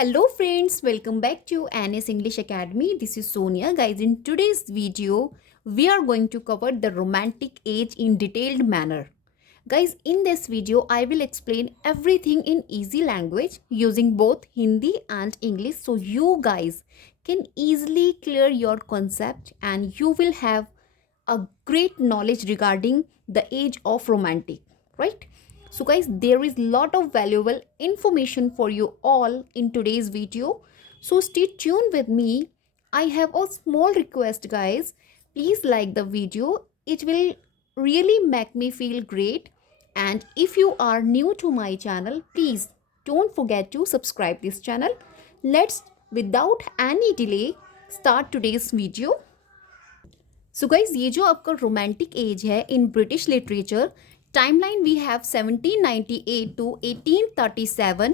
Hello friends, welcome back to NS English Academy. This is Sonia. Guys, in today's video, we are going to cover the romantic age in detailed manner. Guys, in this video, I will explain everything in easy language using both Hindi and English so you guys can easily clear your concept and you will have a great knowledge regarding the age of romantic, right? So guys, there is lot of valuable information for you all in today's video, so stay tuned with me. I have a small request, guys. Please like the video, it will really make me feel great. And if you are new to my channel, please don't forget to subscribe this channel. Let's without any delay start today's video. So guys, ये जो आपका romantic age है in British literature timeline we have 1798 to 1837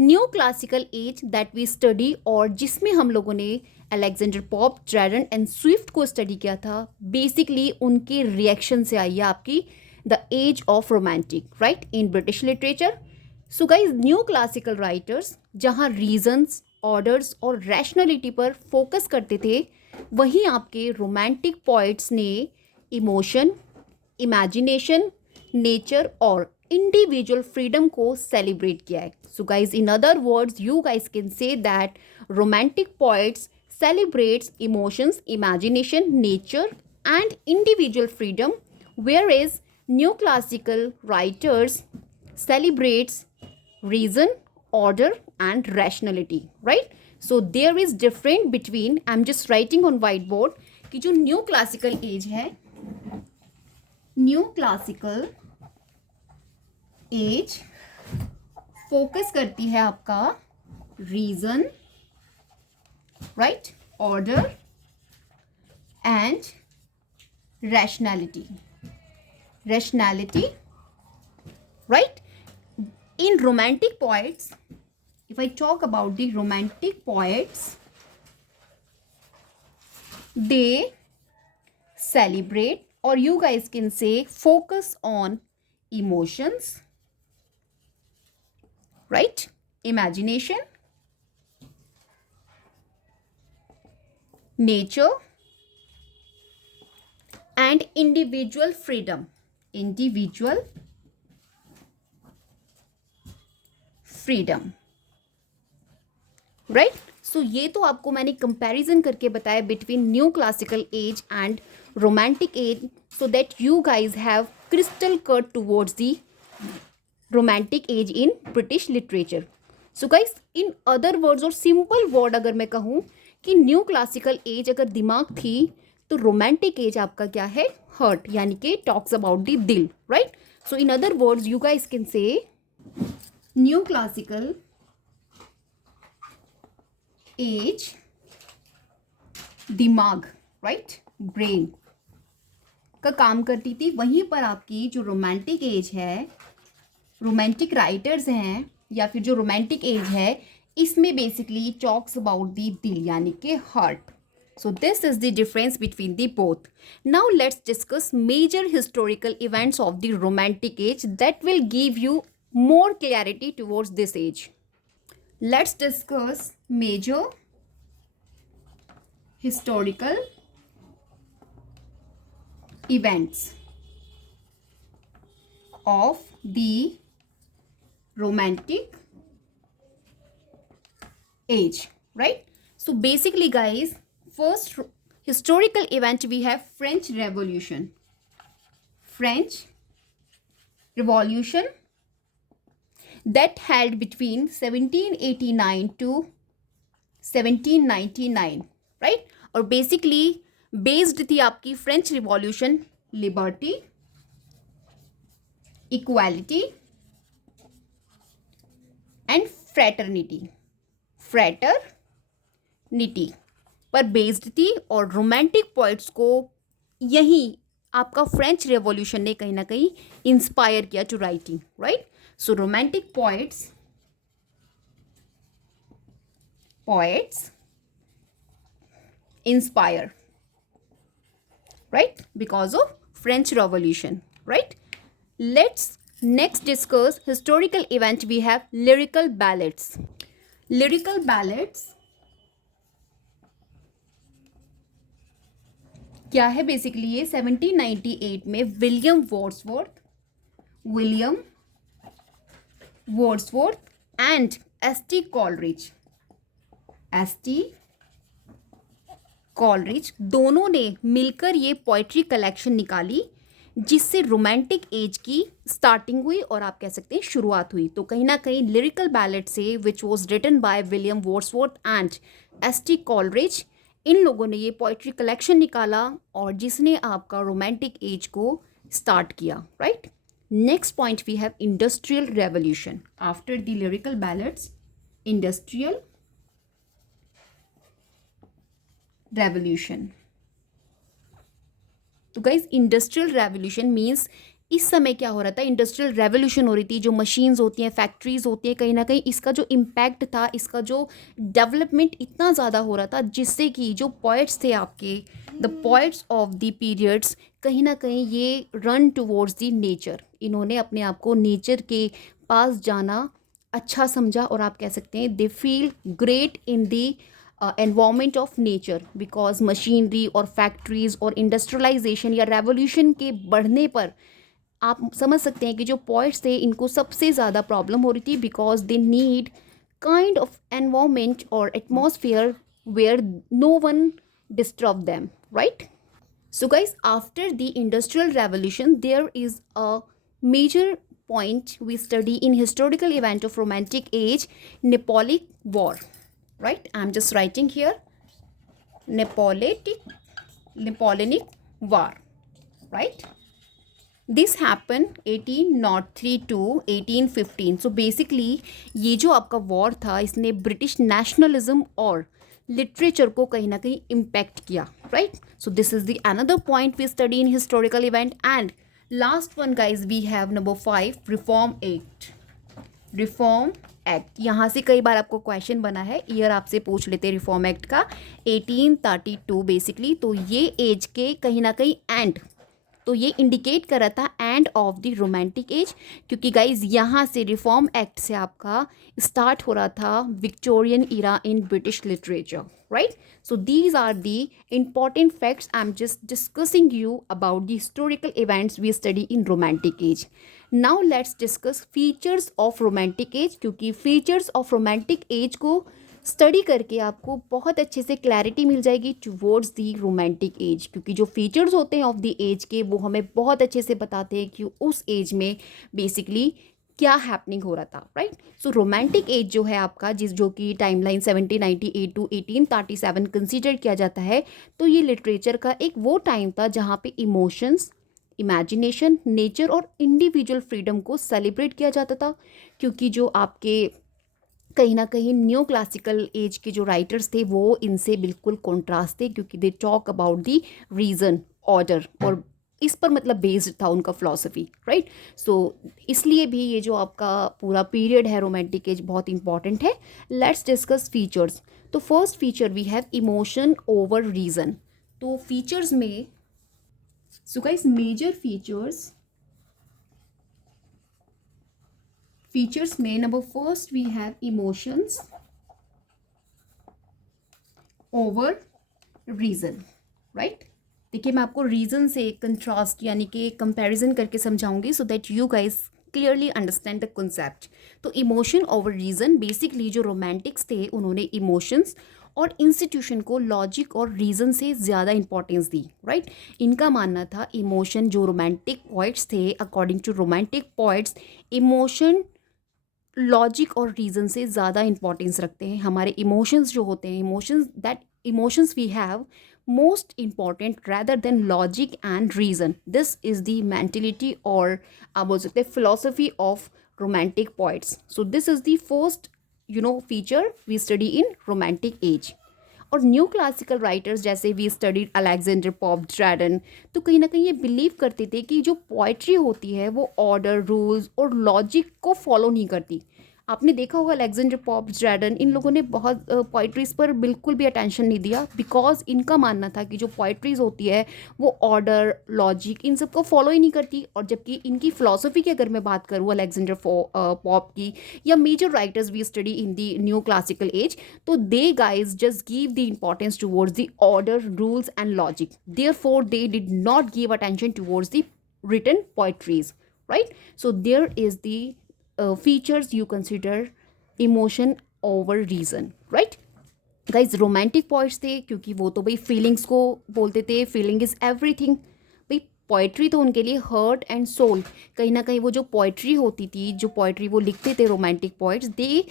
new classical age that we study, और जिसमें हम लोगों ने Alexander Pope, Dryden and Swift को स्टडी किया था. बेसिकली उनके रिएक्शन से आई है आपकी the age of romantic, right, in British literature. So guys, new classical writers जहाँ रीजन्स, ऑर्डर्स और रैशनलिटी पर फोकस करते थे, वहीं आपके रोमांटिक पोइट्स ने इमोशन, इमेजिनेशन, नेचर और इंडिविजुअल फ्रीडम को सेलिब्रेट किया है. सो guys, in other words you guys can say that romantic poets celebrates emotions, imagination, nature and individual freedom, whereas neoclassical writers celebrates reason, order and rationality, right? So there is difference between, I'm just writing on whiteboard कि जो new classical age है, new classical age focus करती है आपका reason, right, order and rationality, right? In romantic poets, if I talk about the romantic poets, they celebrate, or you guys can say focus on emotions, right? Imagination, nature and individual freedom. Right. So ये तो आपको मैंने comparison करके बताया between new classical age and romantic age, so that you guys have crystal cut towards the romantic age in British literature. So guys, in other words और simple word अगर मैं कहूँ कि न्यू क्लासिकल एज अगर दिमाग थी तो romantic as आपका क्या है, हर्ट, यानी कि टॉक्स अबाउट द दिल, right. So in other words you guys can say new classical as दिमाग, राइट, ब्रेन का काम करती थी. वहीं पर आपकी जो रोमांटिक एज है, रोमांटिक राइटर्स हैं या फिर जो रोमांटिक एज है, इसमें बेसिकली टॉक्स अबाउट दी दिल यानी कि heart. So this is the difference between the both. Now let's discuss major historical events of the romantic age that will give you more clarity towards this age. Let's discuss major historical events of the romantic age, right? So basically guys, first historical event we have French Revolution. That held between 1789 to 1799, right? और basically based थी आपकी French revolution liberty, equality and fraternity पर based थी. और romantic poets को यही आपका French revolution ने कहीं ना कहीं इंस्पायर किया to writing, right. So romantic poets inspire, right, because of French Revolution, right? Let's next discuss historical event. We have lyrical ballads. Lyrical ballads क्या है बेसिकली ये 1798 में William Wordsworth and S T Coleridge दोनों ने मिलकर ये poetry collection निकाली जिससे रोमांटिक एज की स्टार्टिंग हुई और आप कह सकते हैं शुरुआत हुई। तो कहीं ना कहीं लिरिकल बैलेट से which was written by William Wordsworth and S T. Coleridge, इन लोगों ने ये पोइट्री कलेक्शन निकाला और जिसने आपका रोमांटिक एज को स्टार्ट किया, right. Next point we have industrial revolution after the lyrical ballads. Industrial revolution, तो गाइज इंडस्ट्रियल रेवोल्यूशन मीन्स इस समय क्या हो रहा था, इंडस्ट्रियल रेवोल्यूशन हो रही थी। जो मशीन्स होती हैं, फैक्ट्रीज होती हैं, कहीं ना कहीं इसका जो इम्पैक्ट था, इसका जो डेवलपमेंट इतना ज़्यादा हो रहा था जिससे कि जो पोइट्स थे आपके, the poets of the periods, कहीं ना कहीं ये रन टुवर्ड्स द नेचर, इन्होंने अपने आप को नेचर के पास जाना अच्छा समझा और आप कह सकते हैं they feel great in the environment of nature because machinery और फैक्ट्रीज और इंडस्ट्रियलाइजेशन या रेवोल्यूशन के बढ़ने पर आप समझ सकते हैं कि जो पोइट्स थे इनको सबसे ज़्यादा प्रॉब्लम हो रही थी because they need kind of environment और atmosphere where no one disturb them, right. So guys, after the industrial revolution there is a major point we study in historical event of romantic age, Napoleonic war, right? I'm just writing here Napoleonic war, right? This happened 1803 to 1815. So basically ये जो आपका war था इसने British nationalism और literature को कहीं ना कहीं इम्पैक्ट किया, right. So this is the another point we study in historical event. And last one guys we have number 5, reform act. यहाँ से कई बार आपको क्वेश्चन बना है, ईयर आपसे पूछ लेते हैं रिफॉर्म एक्ट का, 1832 बेसिकली। तो ये एज के कहीं ना कहीं एंड, तो ये इंडिकेट कर रहा था end of the romantic age, क्योंकि गाइज यहाँ से रिफॉर्म एक्ट से आपका स्टार्ट हो रहा था Victorian era in British literature, right. So these are the important facts I am just discussing you about the historical events we study in romantic age. Now let's discuss features of romantic age, क्योंकि features of romantic age को study करके आपको बहुत अच्छे से clarity मिल जाएगी towards the romantic age, क्योंकि जो फीचर्स होते हैं ऑफ द एज के वो हमें बहुत अच्छे से बताते हैं कि उस एज में बेसिकली क्या हैपनिंग हो रहा था, राइट। सो रोमांटिक एज जो है आपका, जो कि टाइमलाइन 1798 टू 1837 कंसीडर किया जाता है, तो ये लिटरेचर का एक वो टाइम था जहाँ पे इमोशंस, इमेजिनेशन, नेचर और इंडिविजुअल फ्रीडम को सेलिब्रेट किया जाता था। क्योंकि जो आपके कहीं ना कहीं न्यू क्लासिकल एज के जो राइटर्स थे वो इनसे बिल्कुल कॉन्ट्रास्ट थे, क्योंकि they talk about the reason, order, और इस पर मतलब बेस्ड था उनका फिलॉसफी, राइट। सो इसलिए भी ये जो आपका पूरा पीरियड है रोमांटिक एज बहुत इंपॉर्टेंट है। Let's discuss features. तो first feature we have emotion over reason. तो फीचर्स में, सो गाइस मेजर फीचर्स में number first we have emotions over reason, right. देखिए मैं आपको रीज़न से कंट्रास्ट यानी कि कंपैरिजन करके समझाऊंगी so that you guys clearly understand the concept. तो इमोशन ओवर रीज़न, बेसिकली जो रोमांटिक्स थे उन्होंने इमोशंस और इंस्टीट्यूशन को लॉजिक और रीज़न से ज़्यादा इंपॉर्टेंस दी, राइट। इनका मानना था इमोशन, जो रोमांटिक पोइट्स थे, according to romantic poets, emotion logic और रीज़न से ज़्यादा इंपॉर्टेंस रखते हैं। हमारे इमोशंस जो होते हैं, emotions we have most important rather than logic and reason. This is the mentality और आप बोल सकते हैं philosophy of romantic poets. So this is the first feature we study in romantic age. और न्यू क्लासिकल राइटर्स जैसे we studied Alexander Pope, Dryden, तो कहीं ना कहीं ये बिलीव करते थे कि जो पोइट्री होती है वो ऑर्डर, रूल्स और लॉजिक को फॉलो नहीं करती। आपने देखा होगा अलेक्जेंडर पॉप, ड्रैडन, इन लोगों ने बहुत पोइट्रीज पर बिल्कुल भी अटेंशन नहीं दिया, बिकॉज इनका मानना था कि जो पोइट्रीज होती है वो ऑर्डर, लॉजिक, इन सबको फॉलो ही नहीं करती। और जबकि इनकी फिलोसफी की अगर मैं बात करूँ अलेक्जेंडर पॉप की, या major writers we study in the new classical age, तो they guys just give the importance towards the order, rules and logic, therefore they did not give attention towards the written poetries, right? So there is the features you consider emotion over reason, right? Guys romantic poets थे क्योंकि वो तो भाई feelings को बोलते थे, feeling is everything. भाई poetry तो उनके लिए हर्ट एंड सोल, कहीं ना कहीं वो जो पोइट्री होती थी, जो पोइट्री वो लिखते थे romantic poets, they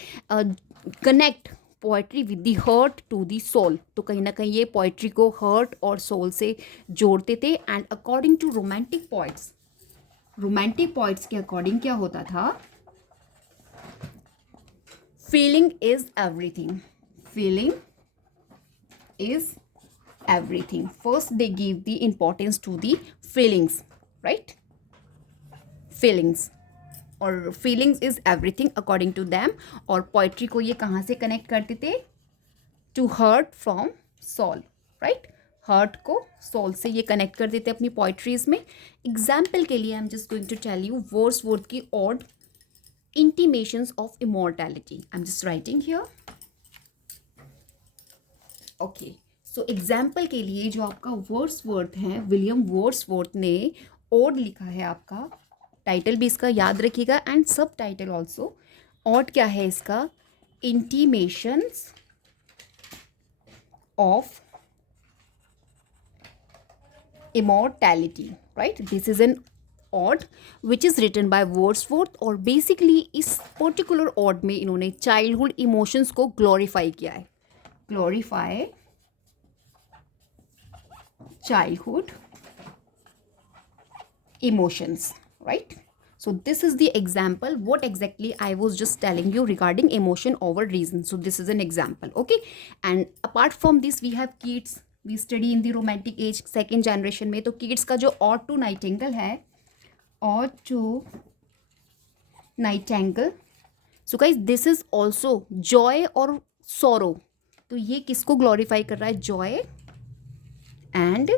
connect poetry with the heart to the soul. तो कहीं ना कहीं ये पोइट्री को हर्ट और सोल से जोड़ते थे। And according to romantic poets के अकॉर्डिंग क्या होता था, feeling is everything, feeling is everything. First they give the importance to the feelings, right? Feelings और feelings is everything according to them। और poetry को ये कहाँ से connect करते थे, to hurt from soul, right? Heart को सोल से ये कनेक्ट कर देते अपनी पोइट्रीज में। एग्जाम्पल के लिए I am just going to tell you Wordsworth की ode intimations of immortality. I am just writing here. Okay, so example के लिए जो आपका वर्ड्सवर्थ है, विलियम वर्ड्सवर्थ ने ओड लिखा है आपका, टाइटल भी इसका याद रखिएगा एंड सब टाइटल ऑल्सो। ओड क्या है इसका, intimations of immortality, right? This is an ode which is written by Wordsworth। और बेसिकली इस पर्टिकुलर ऑड में इन्होंने चाइल्डहुड इमोशंस को ग्लोरीफाई किया है, glorify childhood emotions, right? So this is the example what exactly I was just telling you regarding emotion over reason. So this is an example, okay? And apart from this we have Keats, we study in the romantic age second generation में। तो Keats का जो Ode to Nightingale है, Ode to Nightingale, so guys this is also joy और sorrow। तो ये किसको glorify कर रहा है, जॉय एंड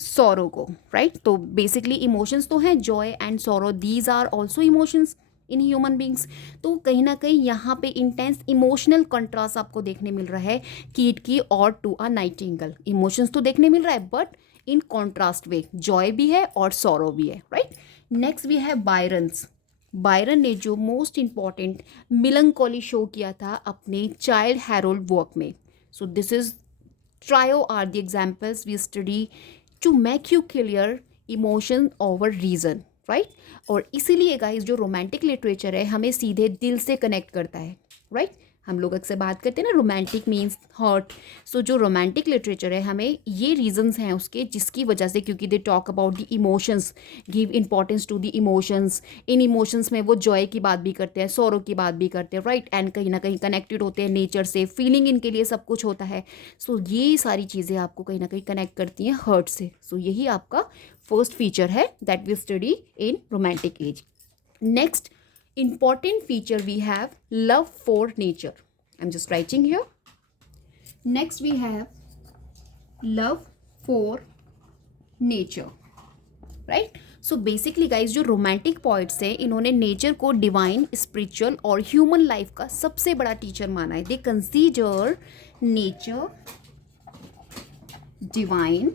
सॉरो को, राइट? तो बेसिकली इमोशंस तो हैं joy and sorrow, these are also emotions in human beings. तो कहीं ना कहीं यहाँ पे इंटेंस इमोशनल कंट्रास्ट आपको देखने मिल रहा है कीट की और टू अ नाइटिंगेल। इमोशंस तो देखने मिल रहा है but in contrast way, joy भी है और सॉरो भी है, right? Next we have Byron's. Byron ने जो मोस्ट इम्पॉर्टेंट मिलंकोली शो किया था अपने चाइल्ड हैरोल्ड वर्क में। So this is trio are the examples we study to make you clear emotion over reason, right? और इसीलिए गाइस जो रोमांटिक लिटरेचर है हमें सीधे दिल से कनेक्ट करता है, राइट? हम लोग अक्सर बात करते हैं ना रोमांटिक मीन्स हर्ट। सो जो रोमांटिक लिटरेचर है हमें ये रीजंस हैं उसके जिसकी वजह से, क्योंकि they talk about the emotions, give importance to the emotions. इन इमोशंस में वो जॉय की बात भी करते हैं, सॉरो की बात भी करते हैं, राइट? एंड कहीं ना कहीं कनेक्टेड होते हैं नेचर से, फीलिंग इनके लिए सब कुछ होता है। सो ये सारी चीज़ें आपको कहीं ना कहीं कनेक्ट करती हैं हर्ट से। सो यही आपका फर्स्ट फीचर है that we study in romantic age. Next important feature we have love for nature. I'm just writing here. Next we have love for nature, right? So basically guys जो romantic poets हैं इन्होंने nature को divine, spiritual और human life का सबसे बड़ा teacher माना है। They consider nature divine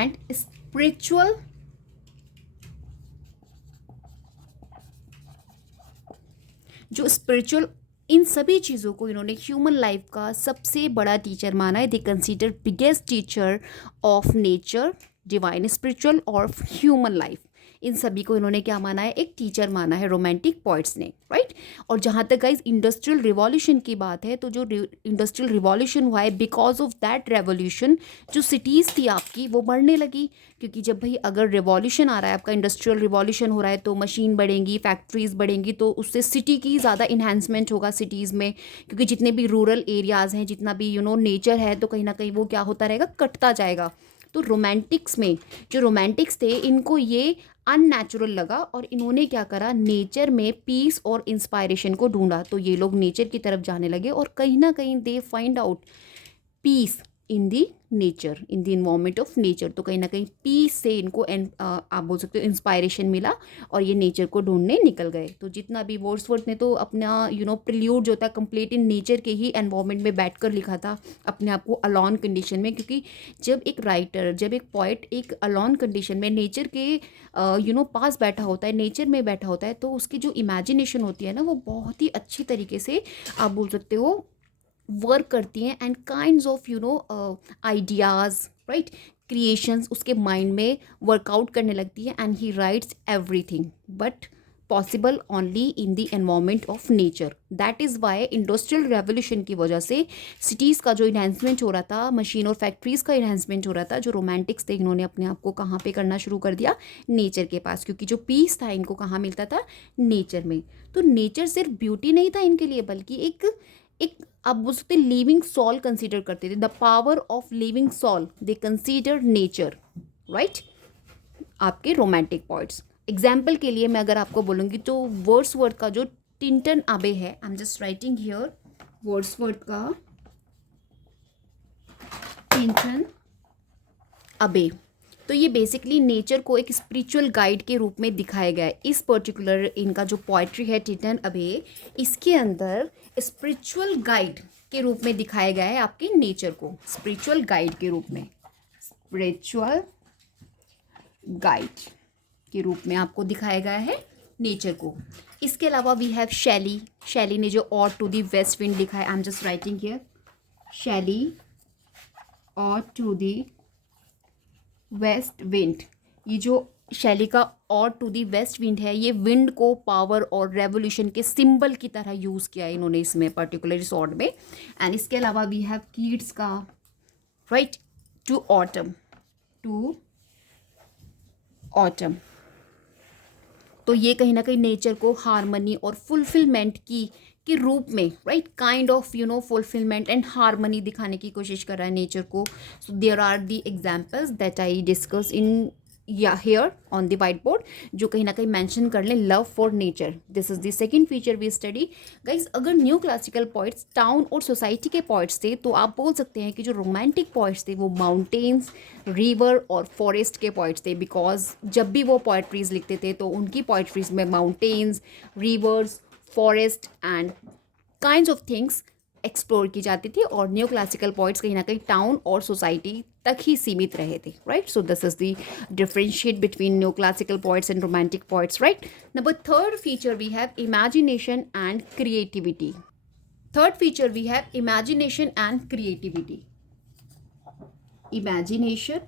and spiritual जो स्पिरिचुअल, इन सभी चीज़ों को इन्होंने ह्यूमन लाइफ का सबसे बड़ा टीचर माना है। दे consider biggest teacher of nature, divine, spiritual और ह्यूमन लाइफ। इन सभी को इन्होंने क्या माना है, एक टीचर माना है रोमांटिक पोइट्स ने, राइट? और जहाँ तक गाइज इंडस्ट्रियल रिवॉल्यूशन की बात है, तो जो इंडस्ट्रियल रिवॉल्यूशन हुआ है, बिकॉज ऑफ दैट रेवोल्यूशन जो सिटीज़ थी आपकी वो बढ़ने लगी। क्योंकि जब भाई अगर रिवॉल्यूशन आ रहा है, आपका इंडस्ट्रियल रिवॉल्यूशन हो रहा है, तो मशीन बढ़ेंगी, फैक्ट्रीज बढ़ेंगी, तो उससे सिटी की ज़्यादा इन्हांसमेंट होगा सिटीज़ में। क्योंकि जितने भी रूरल एरियाज़ हैं, जितना भी नेचर है, तो कहीं ना कहीं वो क्या होता रहेगा, कटता जाएगा। तो रोमांटिक्स में जो रोमांटिक्स थे इनको ये अननेचुरल लगा और इन्होंने क्या करा, नेचर में पीस और इंस्पायरेशन को ढूंढा। तो ये लोग नेचर की तरफ जाने लगे और कहीं ना कहीं they find out piece in the nature, in the environment of nature. तो कहीं ना कहीं पीस से इनको आप बोल सकते हो इंस्पायरेशन मिला और ये नेचर को ढूंढने निकल गए। तो जितना भी वर्ड्सवर्थ ने तो अपना प्रिल्यूड जो था कंप्लीट इन नेचर के ही एनवायरमेंट में बैठकर लिखा था, अपने आप को अलोन कंडीशन में, क्योंकि जब एक राइटर, जब एक पोइट एक अलोन कंडीशन में नेचर के पास बैठा होता है, नेचर में बैठा होता है, तो उसकी जो इमेजिनेशन होती है ना, वो बहुत ही अच्छी तरीके से आप बोल सकते हो वर्क करती हैं and kinds of ideas, right, creations उसके माइंड में वर्कआउट करने लगती है and he rights everything but possible only in the environment of nature. That is why industrial revolution की वजह से सिटीज़ का जो इन्हेंसमेंट हो रहा था, मशीन और फैक्ट्रीज़ का इन्हेंसमेंट हो रहा था, जो रोमांटिक्स थे इन्होंने अपने आप को कहाँ पे करना शुरू कर दिया, नेचर के पास, क्योंकि जो पीस था इनको कहाँ मिलता था, नेचर में। तो नेचर सिर्फ ब्यूटी नहीं था इनके लिए, बल्कि एक आप बोल सकते लिविंग सॉल कंसीडर करते थे, the power of living soul they consider nature, right. आपके रोमांटिक पॉइंट्स एग्जाम्पल के लिए मैं अगर आपको बोलूँगी तो वर्ड्सवर्थ का जो टिंटन अबे है, आई am just writing here, Wordsworth का टिंटन अबे, तो ये बेसिकली नेचर को एक स्पिरिचुअल गाइड के रूप में दिखाया गया है। इस पर्टिकुलर इनका जो पोइट्री है टिंटन अबे, इसके अंदर स्पिरिचुअल गाइड के रूप में दिखाया गया है आपके नेचर को, स्पिरिचुअल गाइड के रूप में, स्पिरिचुअल गाइड के रूप में आपको दिखाया गया है नेचर को। इसके अलावा वी हैव शैली, शैली ने जो और टू दी वेस्ट विंड लिखा है, आई एम जस्ट राइटिंग हियर, शैली और टू दी वेस्ट विंड, ये जो शैली का और टू दी वेस्ट विंड है, ये विंड को पावर और रेवोल्यूशन के सिंबल की तरह यूज़ किया है इन्होंने इसमें पर्टिकुलर इस ऑड में। एंड इसके अलावा वी हैव कीट्स का right to autumn, to autumn, तो ये कहीं ना कहीं नेचर को हारमनी और फुलफिलमेंट के रूप में, right, kind of fulfilment and harmony दिखाने की कोशिश कर रहा है नेचर को। So there are the examples that I discuss in here on the whiteboard, जो कहीं ना कहीं मेंशन कर लें, love for nature, this is the second feature we study. Guys अगर न्यू क्लासिकल पोइट्स टाउन और society के poets थे, तो आप बोल सकते हैं कि जो रोमांटिक पोइट्स थे वो माउंटेन्स, रिवर और फॉरेस्ट के पोइट्स थे, बिकॉज जब भी वो पोइट्रीज लिखते थे तो उनकी पोइट्रीज में mountains, reverse, forest and kinds of things explore की जाती थी, और न्यू क्लासिकल पोइट्स कहीं ना कहीं टाउन और सोसाइटी तक ही सीमित रहे थे, right. So this is the differentiate between new classical poets and romantic poets, right. Number third feature we have imagination and creativity. Third feature we have imagination and creativity, imagination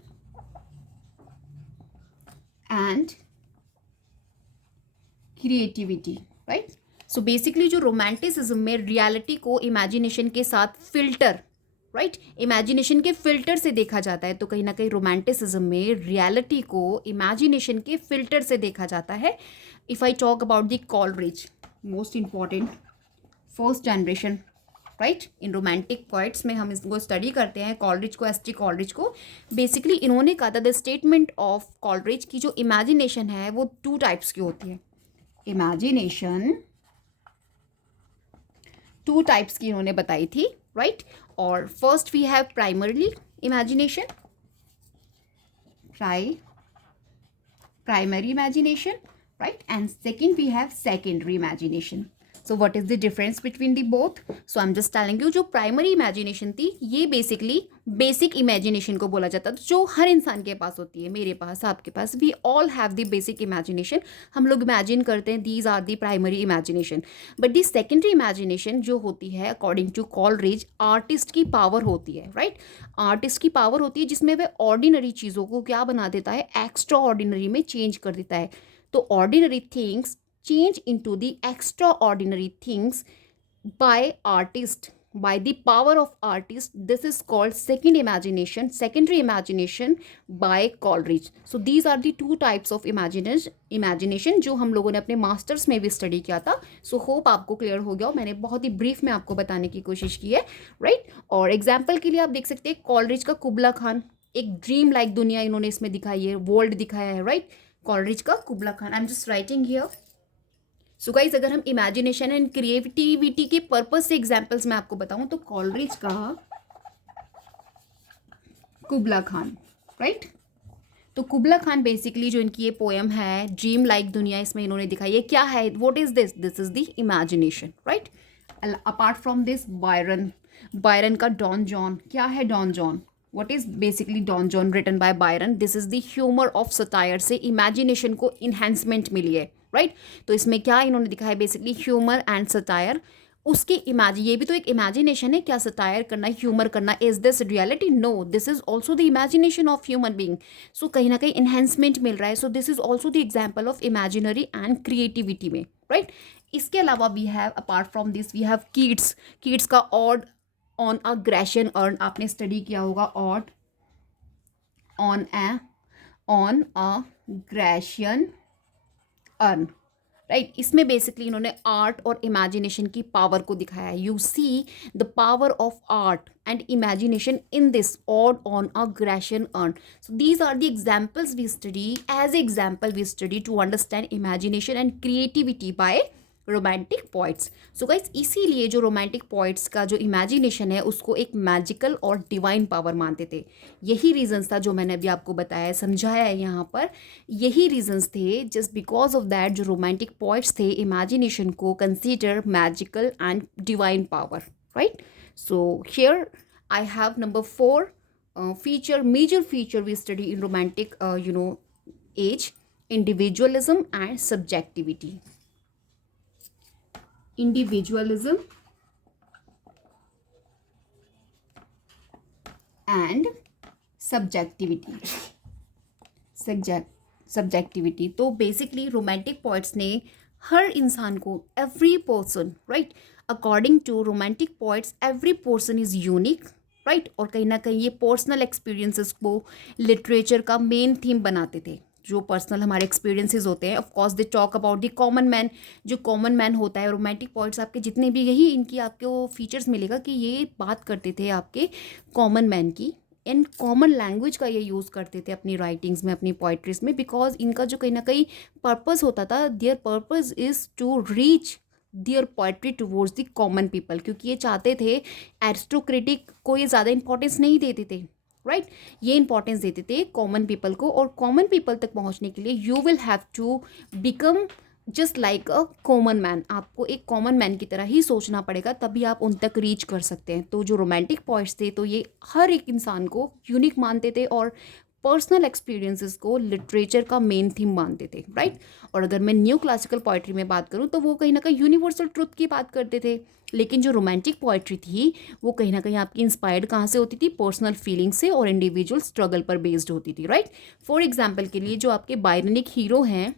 and creativity, right. So basically जो romanticism में reality को imagination के साथ filter, right, imagination के filter से देखा जाता है, तो कहीं ना कहीं रोमांटिसिज्म में रियलिटी को इमेजिनेशन के फिल्टर से देखा जाता है। If I talk about the Coleridge, most important first generation, right, in romantic poets में हम इसको स्टडी करते हैं कॉलरिज को, एस टी कॉलरिज को। बेसिकली इन्होंने कहा था द स्टेटमेंट ऑफ कॉलरिज की जो इमेजिनेशन है वो टू टाइप्स की होती है, इमेजिनेशन टू टाइप्स की इन्होंने बताई थी, राइट। और first we have primarily imagination, primary imagination, right, and second we have secondary imagination. So what is the difference between the both? So I am just telling you, जो primary imagination थी ये basically basic imagination को बोला जाता है, जो हर इंसान के पास होती है, मेरे पास, आपके पास, we all have the basic imagination, हम लोग इमेजिन करते हैं, these are the primary imagination. But the secondary imagination जो होती है अकॉर्डिंग टू कॉलरिज, आर्टिस्ट की पावर होती है, राइट, आर्टिस्ट की पावर होती है जिसमें वह ऑर्डिनरी चीज़ों को क्या बना देता है, एक्स्ट्रा ऑर्डिनरी में चेंज कर देता है। तो ordinary things change into the extraordinary things by artist, by the power of artist. This is called second imagination, secondary imagination by Coleridge. So these are the two types of imagination जो हम लोगों ने अपने masters में भी study किया था। सो hope आपको क्लियर हो गया हो, मैंने बहुत ही ब्रीफ में आपको बताने की कोशिश की है, राइट। और एग्जाम्पल के लिए आप देख सकते हैं कॉलरिज का कुबला खान, एक ड्रीम लाइक दुनिया इन्होंने इसमें दिखाई है, वर्ल्ड दिखाया है, राइट। कॉलरिज का Kubla Khan, I am just writing here. So guys अगर हम इमेजिनेशन एंड क्रिएटिविटी के पर्पज से एग्जाम्पल्स मैं आपको बताऊं तो कॉलरिज का कुबला खान, राइट। तो कुबला खान बेसिकली जो इनकी ये पोएम है ड्रीम लाइक दुनिया, इसमें इन्होंने दिखाई है क्या है, what is this, this is the imagination, right. Apart from this Byron, Byron का डॉन जॉन, क्या है Don Juan, what is basically Don Juan written by Byron, this is the humour of satire, से imagination को enhancement मिली है, right. तो इसमें क्या इन्होंने दिखाया है बेसिकली ह्यूमर एंड सटायर, उसकी ये भी तो एक इमेजिनेशन है, क्या सटायर करना, ह्यूमर करना, is this reality, no, this is also the imagination of human being. So कहीं ना कहीं इन्हेंसमेंट मिल रहा है, so this is also the example of imaginary and creativity में, राइट। इसके अलावा we have apart from this we have Keats, Keats का ode on a Grecian urn, आपने स्टडी किया होगा, ode on a Grecian earn, right. इसमें basically इन्होंने art और इमेजिनेशन की पावर को दिखाया है। You see the power of art and imagination in this ode on a Grecian urn. So these are the examples we study, as example we study to understand imagination and creativity by romantic poets. So guys इसीलिए जो romantic poets का जो imagination है उसको एक magical और divine power मानते थे। यही रीजंस था जो मैंने अभी आपको बताया, समझाया है यहाँ पर, यही रीजंस थे। जस्ट बिकॉज ऑफ दैट जो रोमांटिक पोइट्स थे इमेजिनेशन को consider magical and divine power, right. So here I have number 4 feature, major feature we study in romantic age, individualism and subjectivity. Individualism and subjectivity. Subjectivity, तो basically romantic poets ने हर इंसान को, every person, right, according to romantic poets every person is unique, right. और कहीं ना कहीं ये पर्सनल एक्सपीरियंसेस को लिटरेचर का मेन थीम बनाते थे। जो पर्सनल हमारे एक्सपीरियंसेस होते हैं, of course they talk about the common man, जो कॉमन मैन होता है। रोमांटिक पोइट्स आपके जितने भी, यही इनकी आपको फीचर्स मिलेगा कि ये बात करते थे आपके कॉमन मैन की, एंड कॉमन लैंग्वेज का ये यूज़ करते थे अपनी राइटिंग्स में, अपनी पोइट्रीज में, बिकॉज इनका जो कहीं ना कहीं पर्पस होता था, their purpose is to reach their poetry towards the common people, क्योंकि ये चाहते थे, एरिस्टोक्रेटिक को ये ज़्यादा इंपॉर्टेंस नहीं देते थे, राइट। ये इंपॉर्टेंस देते थे कॉमन पीपल को, और कॉमन पीपल तक पहुंचने के लिए you will have to become just like a common man, आपको एक कॉमन मैन की तरह ही सोचना पड़ेगा, तभी आप उन तक रीच कर सकते हैं। तो जो रोमांटिक पोइट्स थे तो ये हर एक इंसान को यूनिक मानते थे और पर्सनल एक्सपीरियंसेस को लिटरेचर का मेन थीम मानते थे, राइट। और अगर मैं न्यू क्लासिकल पोइट्री में बात करूँ तो वो कहीं ना कहीं यूनिवर्सल ट्रुथ की बात करते थे, लेकिन जो रोमांटिक पोइट्री थी वो कहीं ना कहीं आपकी इंस्पायर्ड कहाँ से होती थी, पर्सनल फीलिंग से और इंडिविजुअल स्ट्रगल पर बेस्ड होती थी, राइट। फॉर एग्जाम्पल के लिए जो आपके बायरनिक हीरो हैं,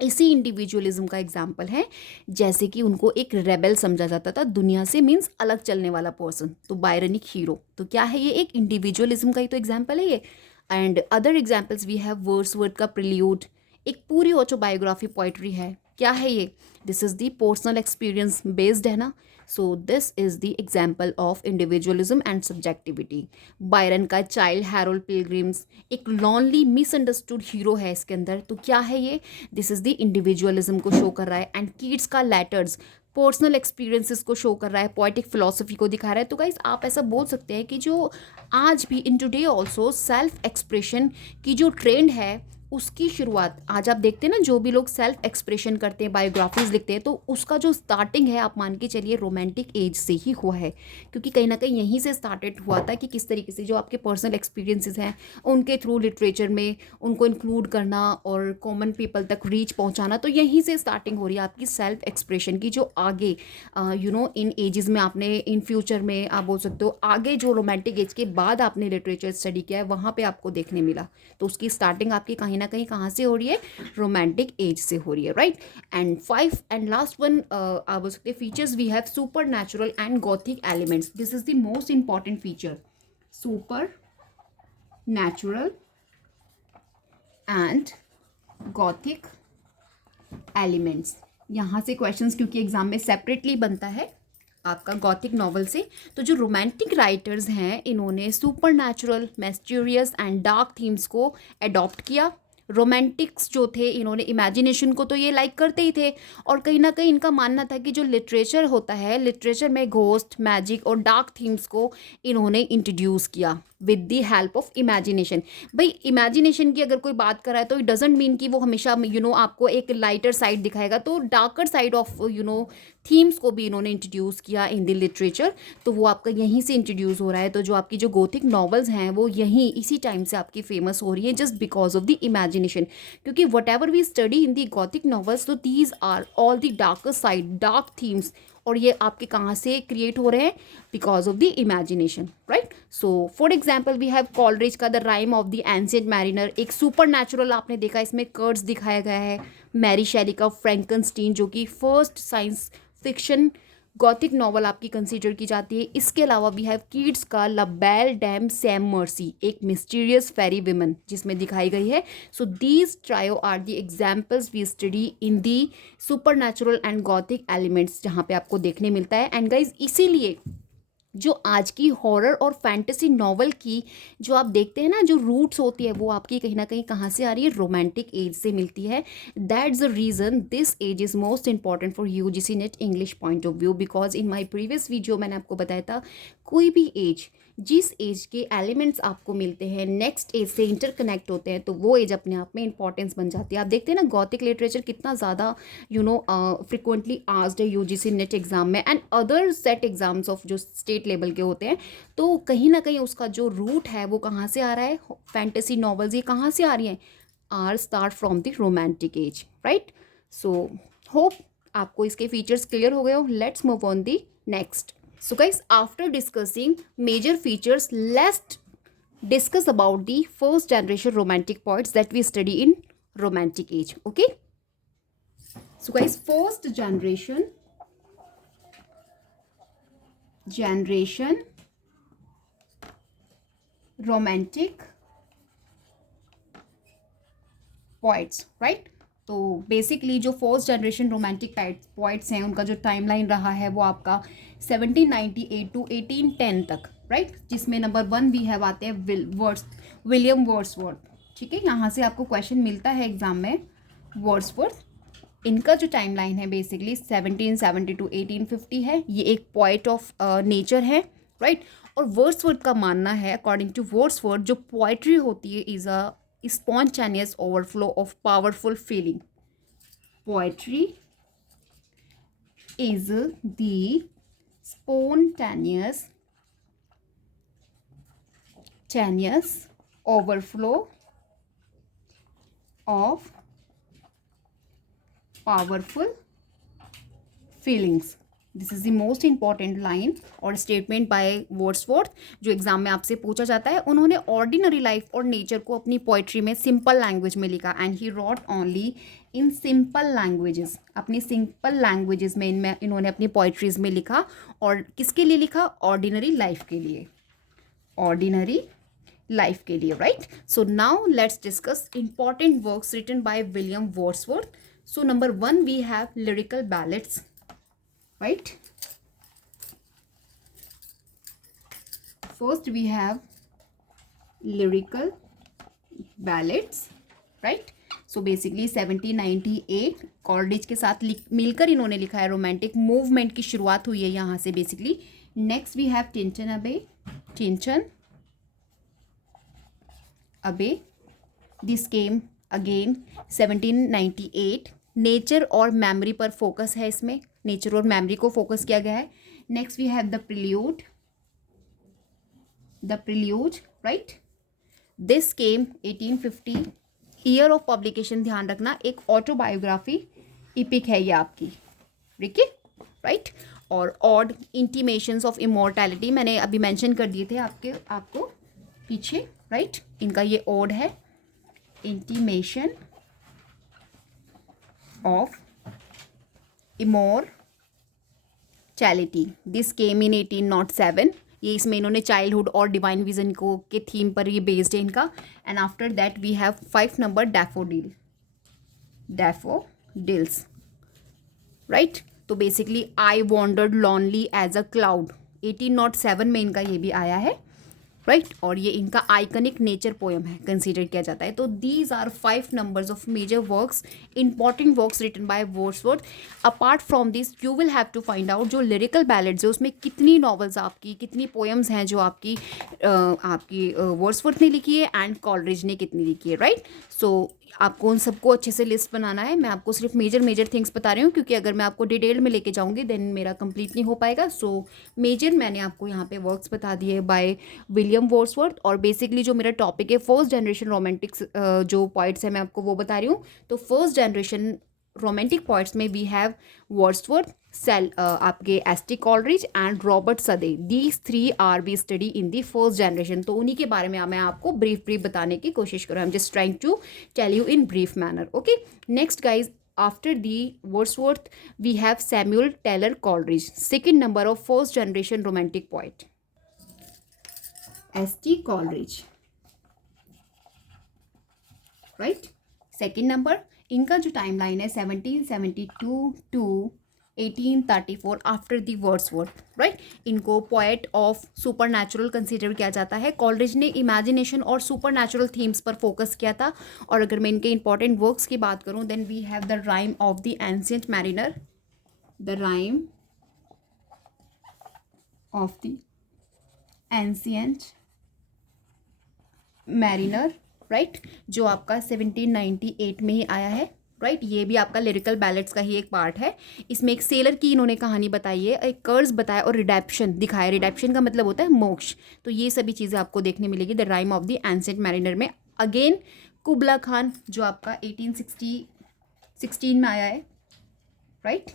इसी इंडिविजुअलिज्म का एग्जाम्पल है। जैसे कि उनको एक रेबेल समझा जाता था, दुनिया से मीन्स अलग चलने वाला पर्सन, तो बायरनिक हीरो तो क्या है, ये एक इंडिविजुअलिज्म का ही तो एग्जाम्पल है ये। And other examples we have Wordsworth का प्रिल्यूड, एक पूरी ऑटोबायोग्राफी पोइट्री है, क्या है ये, this is the personal experience based है ना। So this is the example of individualism and subjectivity. Byron का चाइल्ड हैरोल्ड पिलग्रिम्स एक लॉनली मिसअंडरस्टूड हीरो है इसके अंदर, तो क्या है ये, दिस इज द इंडिविजुअलिज्म को शो कर रहा है। एंड कीट्स का लेटर्स पर्सनल एक्सपीरियंसेस को शो कर रहा है, पोएटिक फिलोसफी को दिखा रहा है। तो गाइज आप ऐसा बोल सकते हैं कि जो आज भी in today also self expression की जो ट्रेंड है उसकी शुरुआत, आज आप देखते हैं ना जो भी लोग सेल्फ एक्सप्रेशन करते हैं, बायोग्राफीज लिखते हैं, तो उसका जो स्टार्टिंग है आप मान के चलिए रोमांटिक एज से ही हुआ है, क्योंकि कहीं ना कहीं यहीं से स्टार्टेड हुआ था कि किस तरीके से जो आपके पर्सनल एक्सपीरियंसेस हैं उनके थ्रू लिटरेचर में उनको इंक्लूड करना और कॉमन पीपल तक रीच पहुंचाना, तो यहीं से स्टार्टिंग हो रही है आपकी सेल्फ एक्सप्रेशन की, जो आगे इन एजेस में आपने, इन फ्यूचर में आप बोल सकते हो, आगे जो रोमांटिक एज के बाद आपने लिटरेचर स्टडी किया है वहाँ पर आपको देखने मिला। तो उसकी स्टार्टिंग आपकी कहीं ना कहीं कहाँ से हो रही है, रोमांटिक एज से हो रही है, right. And 5 and last one आप बोल सकते हैं features we have supernatural and gothic elements, this is the most important feature, supernatural and gothic elements. यहाँ से क्वेश्चंस क्योंकि एग्जाम में सेपरेटली बनता है, आपका गॉथिक नॉवल से। तो जो रोमांटिक राइटर्स हैं इन्होंने super natural, mysterious and dark themes को अडॉप्ट किया। रोमांटिक्स जो थे इन्होंने इमेजिनेशन को तो ये लाइक करते ही थे, और कहीं ना कहीं इनका मानना था कि जो लिटरेचर होता है, लिटरेचर में घोस्ट, मैजिक और डार्क थीम्स को इन्होंने इंट्रोड्यूस किया with the help of imagination. भाई इमेजिनेशन की अगर कोई बात कर रहा है तो इट डजेंट मीन कि वो हमेशा आपको एक लाइटर साइड दिखाएगा, तो डार्कर साइड ऑफ थीम्स को भी इन्होंने इंट्रोड्यूस किया इन द लिटरेचर। तो वो आपका यहीं से इंट्रोड्यूस हो रहा है। तो जो आपकी जो गोथिक नॉवेल्स हैं वो यहीं इसी टाइम से आपकी फेमस हो रही है, just because of the imagination. क्योंकि whatever we study in the gothic novels, तो these are all the darker side, dark themes, और ये आपके कहाँ से क्रिएट हो रहे हैं? Because of the imagination, right. So for example we have Coleridge का the rhyme of the ancient mariner, एक सुपर नेचुरल आपने देखा, इसमें कर्ड्स दिखाया गया है। मैरी शेली का फ्रैंकनस्टीन, जो कि first science fiction gothic novel आपकी कंसीडर की जाती है। इसके अलावा वी हैव कीट्स का La Belle Dame sans Merci, एक मिस्टीरियस फेरी विमन जिसमें दिखाई गई है। So these trio are the examples we study in the supernatural and gothic elements, जहाँ पे आपको देखने मिलता है। एंड गाइज इसीलिए जो आज की हॉरर और फैंटेसी नॉवल की जो आप देखते हैं ना, जो रूट्स होती है वो आपकी कहीं ना कहीं कहाँ से आ रही है? रोमांटिक एज से मिलती है। That's the reason this age is most important for UGC NET English point of view, because in my previous video मैंने आपको बताया था कोई भी एज, जिस एज के एलिमेंट्स आपको मिलते हैं नेक्स्ट एज से इंटरकनेक्ट होते हैं, तो वो एज अपने आप में इंपॉर्टेंस बन जाती है। आप देखते हैं ना गॉथिक लिटरेचर कितना ज़्यादा फ्रिक्वेंटली आस्क्ड है यूजीसी नेट एग्जाम में and other set exams of जो स्टेट लेवल के होते हैं। तो कहीं ना कहीं उसका जो रूट है वो कहाँ से आ रहा है? फैंटेसी नॉवेल्स ये कहाँ से आ रही हैं? Are start from the romantic age, right. So hope आपको इसके फीचर्स क्लियर हो गए हो। Let's move on the next. So guys, after discussing major features, let's discuss about the first generation romantic poets that we study in romantic age. Okay. So guys, first generation romantic poets, right? तो basically जो first generation romantic poets हैं उनका जो timeline रहा है वो आपका 1798 to 1810 तक, राइट। जिसमें नंबर 1 वी हैव आते हैं विलियम वर्ड्सवर्थ, ठीक है। यहाँ से आपको क्वेश्चन मिलता है एग्जाम में, वर्ड्सवर्थ। इनका जो टाइमलाइन है बेसिकली 1770 टू 1850 है। ये एक पोइट ऑफ नेचर है, राइट। और वर्ड्सवर्थ का मानना है, अकॉर्डिंग टू वर्ड्सवर्थ, जो पोइट्री होती है is a spontaneous overflow of powerful feeling. Poetry is the spontaneous overflow of powerful feelings. This is the most important line और स्टेटमेंट बाय वर्ड्सवर्थ जो एग्जाम में आपसे पूछा जाता है। उन्होंने ऑर्डिनरी लाइफ और नेचर को अपनी पोइट्री में सिंपल लैंग्वेज में लिखा and he wrote only in simple languages. अपनी सिंपल लैंग्वेजेस में इन्होंने अपनी पोइट्रीज में लिखा। और किसके लिए लिखा? ऑर्डिनरी लाइफ के लिए, ऑर्डिनरी लाइफ के लिए, right. So now let's discuss important works written by William Wordsworth. So number 1 we have Lyrical Ballads, right? First we have lyrical ballads, right? So basically 1798 Coleridge के साथ मिलकर इन्होंने लिखा है। रोमांटिक मूवमेंट की शुरुआत हुई है यहाँ से बेसिकली। नेक्स्ट वी हैव टिंचन अबे, दिस केम अगेन 1798। नेचर और मेमोरी पर फोकस है, इसमें नेचर और मेमोरी को फोकस किया गया है। Next we have the Prelude, right. This came 1850। Year of publication ध्यान रखना, एक ऑटोबायोग्राफी इपिक है ये आपकी, ठीक है, राइट। और ऑड इंटीमेशंस ऑफ इमॉर्टैलिटी मैंने अभी मेंशन कर दिए थे आपको पीछे, राइट। इनका ये ऑड है, intimation of immortality. This came in 1807। ये इसमें इन्होंने चाइल्डहुड और डिवाइन विजन को के थीम पर ये बेस्ड है इनका। And after that we have 5 number daffodils, right. तो basically I wandered lonely as a cloud 1807 में इनका ये भी आया है, राइट और ये इनका आइकनिक नेचर पोएम है, कंसीडर किया जाता है। तो these are 5 numbers of major works, important works written by Wordsworth. Apart from this you will have to find out जो लिरिकल बैलेड्स है उसमें कितनी नॉवेल्स आपकी, कितनी पोएम्स हैं जो आपकी वर्ड्सवर्थ ने लिखी है एंड कॉलरिज ने कितनी लिखी है, राइट। सो आपको उन सबको अच्छे से लिस्ट बनाना है। मैं आपको सिर्फ मेजर थिंग्स बता रही हूँ, क्योंकि अगर मैं आपको डिटेल में लेके जाऊँगी देन मेरा कंप्लीट नहीं हो पाएगा। सो मेजर मैंने आपको यहाँ पे वर्क्स बता दिए बाय विलियम वर्ड्सवर्थ। और बेसिकली जो मेरा टॉपिक है फर्स्ट जनरेशन रोमांटिक्स जो पॉइंट्स है मैं आपको वो बता रही हूँ। तो फर्स्ट जनरेशन रोमांटिक पॉइंट्स में वी हैव वर्ड्सवर्थ, आपके S T. Coleridge and Robert Southey. These 3 are be study in the first generation. तो उन्हीं के बारे में मैं आपको ब्रीफ बताने की कोशिश करूँ। I am just trying to tell you in brief manner, okay. Next guys, after the Wordsworth we have Samuel Taylor Coleridge, second number of first generation romantic poet, S.T. Coleridge, right। second number, इनका जो timeline है 1772 to 1834 after the Wordsworth, right. इनको poet of supernatural consider किया जाता है। Coleridge ने imagination और supernatural themes पर फोकस किया था। और अगर मैं इनके इंपॉर्टेंट वर्क्स की बात करूं then we have the rhyme of the ancient Mariner, the rhyme of the ancient Mariner, right, जो आपका 1798 में ही आया है, राइट। ये भी आपका लिरिकल बैलेट्स का ही एक पार्ट है। इसमें एक सेलर की इन्होंने कहानी बताई है, एक कर्ज बताया और रिडेप्शन दिखाया। रिडेप्शन का मतलब होता है मोक्ष। तो ये सभी चीज़ें आपको देखने मिलेगी the rhyme of the ancient mariner में। अगेन कुबला खान जो आपका 1816 में आया है, राइट,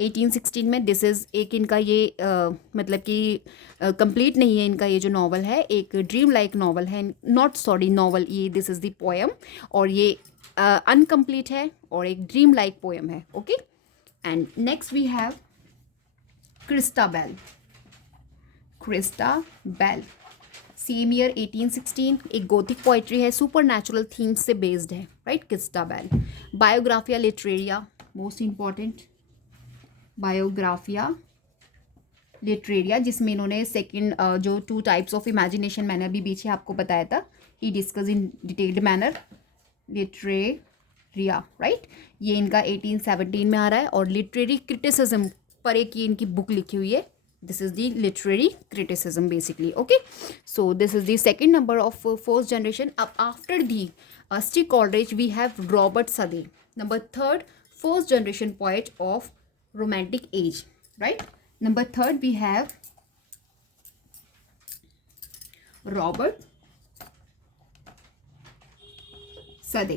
1816 में। दिस इज़ एक इनका ये मतलब कि कंप्लीट नहीं है इनका ये जो नॉवल है, एक ड्रीम लाइक नॉवल है, नॉट सॉरी नॉवल, ये दिस इज़ द पोएम। और ये अनकम्प्लीट है और एक ड्रीम लाइक पोएम है, okay. And next we have Christabel, Christabel same year 1816, एक गोथिक पोइट्री है, सुपर नेचुरल थीम्स से बेस्ड है, right. Christabel Biographia Literaria, most important Biographia Literaria, जिसमें इन्होंने सेकंड जो 2 टाइप्स ऑफ इमेजिनेशन मैंने अभी पीछे आपको बताया था, he discuss in detailed manner, Literaria, right. ये इनका 1817 में आ रहा है। और लिटरेरी क्रिटिसिज्म पर एक ये इनकी बुक लिखी हुई है, this is the literary criticism basically, okay. So this is the second number of first generation. अब after the S T. Coleridge we have Robert Southey, number 3rd first generation poet of romantic age, right। number 3rd we have Robert Sade,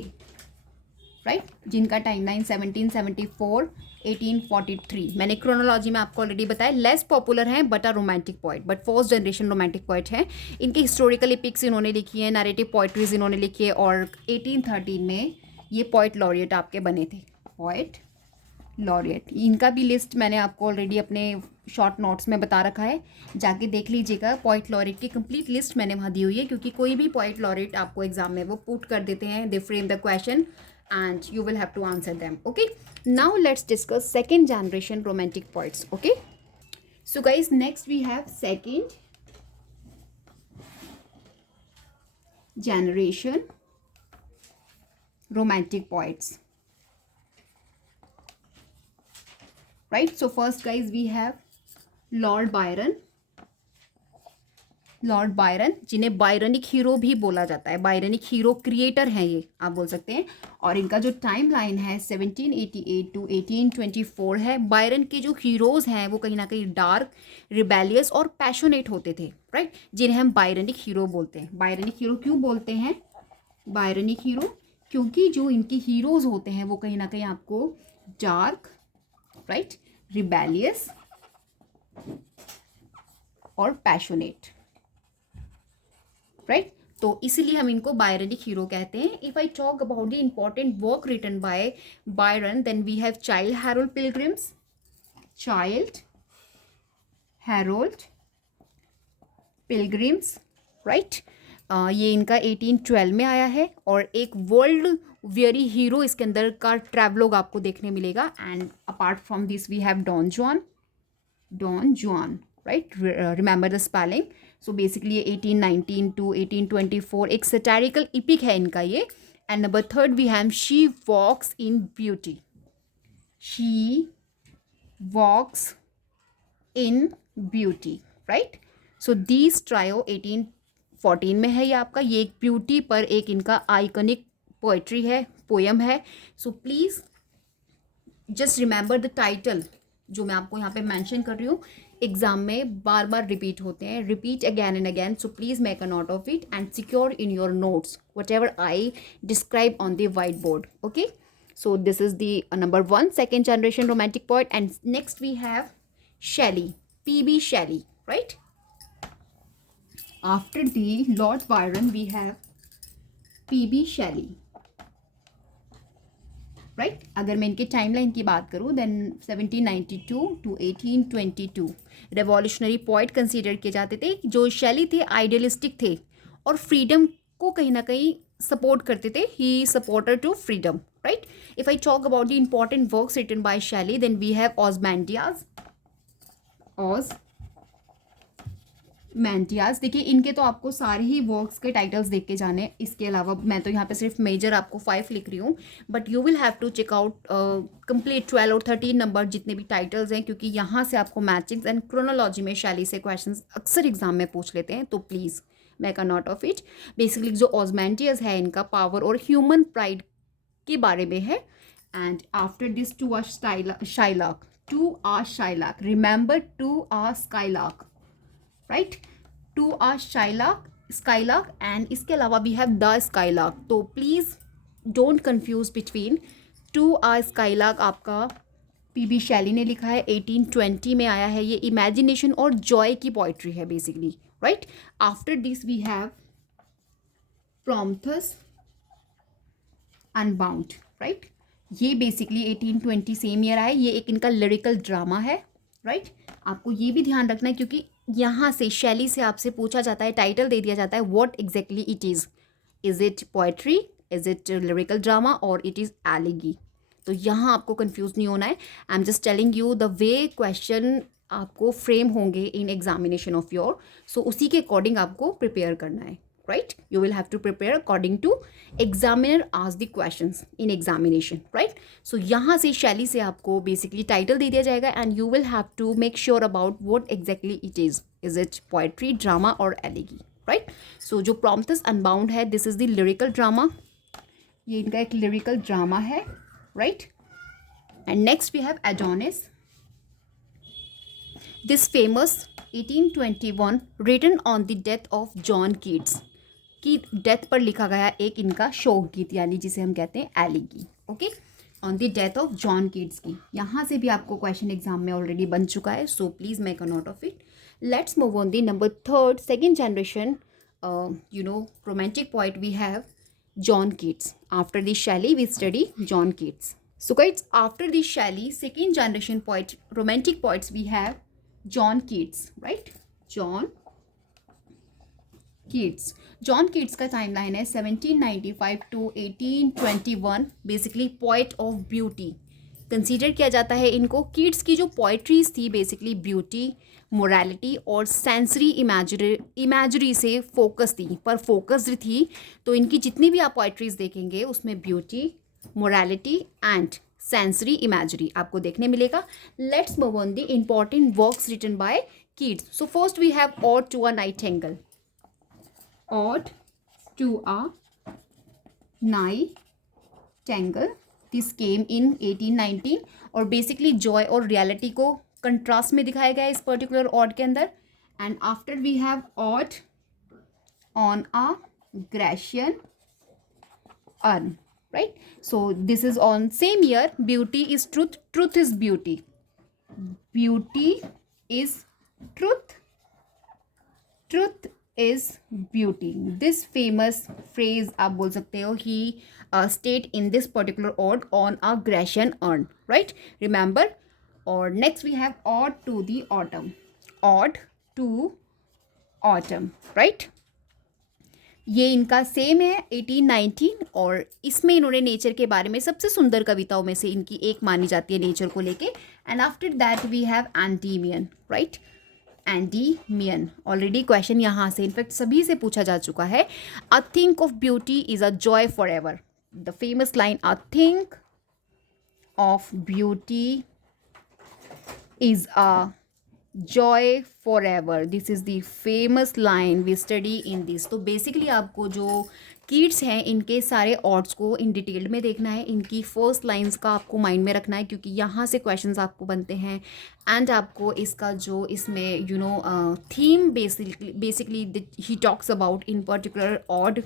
right, जिनका timeline 1774 1843। मैंने chronology में आपको already बताया, less popular हैं but a romantic poet, but first generation romantic poet हैं। इनके historical epics इन्होंने लिखी है, नैरेटिव पोइट्रीज इन्होंने लिखी है। और 1813 में ये पोइट लॉरिएट आपके बने थे, पोइट लॉरिएट। इनका भी लिस्ट मैंने आपको ऑलरेडी अपने शॉर्ट नोट्स में बता रखा है, जाके देख लीजिएगा। पोइट लॉरिएट की कंप्लीट लिस्ट मैंने वहाँ दी हुई है, क्योंकि कोई भी पोइट लॉरिएट आपको एग्जाम में वो पुट कर देते हैं, they frame the question and you will have to answer them, okay. Now let's discuss second generation romantic poets, okay. So guys next we have second generation romantic poets, right। So first guys we have Lord Byron, Lord Byron, जिन्हें बायरनिक hero भी बोला जाता है, बायरनिक hero creator हैं ये आप बोल सकते हैं। और इनका जो टाइम लाइन है 1788 टू 1824 है। बायरन के जो हीरोज़ हैं वो कहीं ना कहीं डार्क, रिबेलियस और पैशनेट होते थे, राइट, जिन्हें हम बायरनिक हीरो बोलते हैं। बायरनिक हीरो क्यों बोलते हैं बायरनिक हीरो? क्योंकि जो इनके हीरोज़ होते हैं वो कहीं ना कहीं आपको डार्क, राइट, रिबेलियस और पैशनेट, राइट। तो इसीलिए हम इनको बायरनिक हीरो कहते हैं। If I talk about the important work written by Byron, then we have Childe Harold Pilgrims, Childe Harold Pilgrims, right. ये इनका 1812 में आया है और एक वर्ल्ड वेरी हीरो इसके अंदर का ट्रैवलॉग आपको देखने मिलेगा. And apart from this we have Don Juan, right. Remember the spelling. So basically ये 1819 टू 1824 एक सैटारिकल इपिक है इनका ये. And number third we have she walks in beauty. She walks in beauty, right. So these trio 1814 में है ये आपका. ये एक ब्यूटी पर एक इनका आइकनिक पोएट्री है, पोएम है. So please just remember the title जो मैं आपको यहाँ पे मेंशन कर रही हूँ. एग्जाम में बार बार रिपीट होते हैं, repeat again and again. So please make a note of it and secure in your notes what ever I describe on the white board. Okay. So this is the number 1 second generation romantic poet. And next we have Shelley, P.B. Shelley, right. After the Lord Byron we have P.B. Shelley, right. अगर मैं इनकी timeline की बात करूँ then 1792 to 1822 revolutionary poet consider किए जाते थे. जो शैली थे आइडियलिस्टिक थे और फ्रीडम को कहीं ना कहीं सपोर्ट करते थे. He supporter to freedom, right. If I talk about the important works written by Shelley, then we have Ozymandias. देखिए इनके तो आपको सारे ही वर्क्स के टाइटल्स देख के जाने. इसके अलावा मैं तो यहाँ पे सिर्फ मेजर आपको 5 लिख रही हूँ, but you will have to check out complete 12 और 13 नंबर जितने भी टाइटल्स हैं, क्योंकि यहाँ से आपको मैचिंग्स एंड क्रोनोलॉजी में शैली से क्वेश्चंस अक्सर एग्जाम में पूछ लेते हैं. तो please make a note of it. Basically जो ऑजमेंटियस है इनका पावर और ह्यूमन प्राइड के बारे में है. And after this to a skylark, remember to a skylark, right. To a skylark and इसके अलावा वी हैव द स्काईलाक. तो please don't confuse between. To a skylark आपका पीबी शैली ने लिखा है, 1820 में आया है. ये इमेजिनेशन और जॉय की पोइट्री है basically, right. After this we have Prometheus unbound, right. ये बेसिकली 1820 सेम ईयर है. ये एक इनका लिरिकल ड्रामा है, राइट. आपको ये भी ध्यान रखना है क्योंकि यहाँ से शैली से आपसे पूछा जाता है, टाइटल दे दिया जाता है, what exactly it is it poetry, is it lyrical drama और इट इज़ एलिगी. तो यहाँ आपको कंफ्यूज नहीं होना है. आई am just telling you the way question आपको फ्रेम होंगे इन एग्जामिनेशन ऑफ योर. सो उसी के अकॉर्डिंग आपको प्रिपेयर करना है, right. You will have to prepare according to examiner ask the questions in examination, right. So यहाँ से शैली से आपको basically title दे दिया जाएगा and you will have to make sure about what exactly it is it poetry, drama or elegy, right. So जो Prometheus Unbound है, this is the lyrical drama. ये इनका एक lyrical drama है, right. And next we have Adonis. This famous 1821 written on the death of John Keats की death पर लिखा गया एक इनका शोक गीत, यानी जिसे हम कहते हैं elegy. Okay. On the death of John Keats की यहाँ से भी आपको क्वेश्चन एग्जाम में ऑलरेडी बन चुका है. So please make a note of it. Let's move on the number 3 second generation romantic poet we have John Keats. After the Shelley we study John Keats. So guys after the Shelley second generation poet romantic poets we have John Keats, right. John Keats का timeline है 1795 to 1821. Basically poet of beauty consider किया जाता है इनको. Keats की जो poetries थी basically beauty, morality और सेंसरी इमेजरी से फोकस थी, पर फोकस्ड थी. तो इनकी जितनी भी आप पोइट्रीज देखेंगे उसमें beauty, morality and sensory imagery आपको देखने मिलेगा. Let's move on the important works written by Keats. So first we have Ode to a Nightingale. Ode to a Nightingale. This came in 1819 और बेसिकली जॉय और reality को contrast में दिखाया गया है इस पर्टिकुलर ऑड के अंदर. And after we have Ode on a Grecian earn, right. So this is on same year. Beauty is truth, truth is beauty, beauty is truth, truth is beauty. This famous phrase आप बोल सकते हो he state in this particular ode on a Grecian urn, right. Remember. or next we have ode to the autumn. Ode to autumn, right. ये इनका same है 1819, और इसमें इन्होंने नेचर के बारे में सबसे सुंदर कविताओं में से इनकी एक मानी जाती है नेचर को लेके. And after that we have Endymion, right. Endymion already question यहाँ से इनफैक्ट सभी से पूछा जा चुका है. A thing of beauty is a joy for ever. The famous line, a thing of beauty is a joy forever. This is the famous line we study in this. तो basically आपको जो Keats हैं इनके सारे odds को in detail में देखना है. इनकी फर्स्ट लाइंस का आपको माइंड में रखना है क्योंकि यहाँ से क्वेश्चंस आपको बनते हैं. एंड आपको इसका जो इसमें theme basically he talks about in particular ode,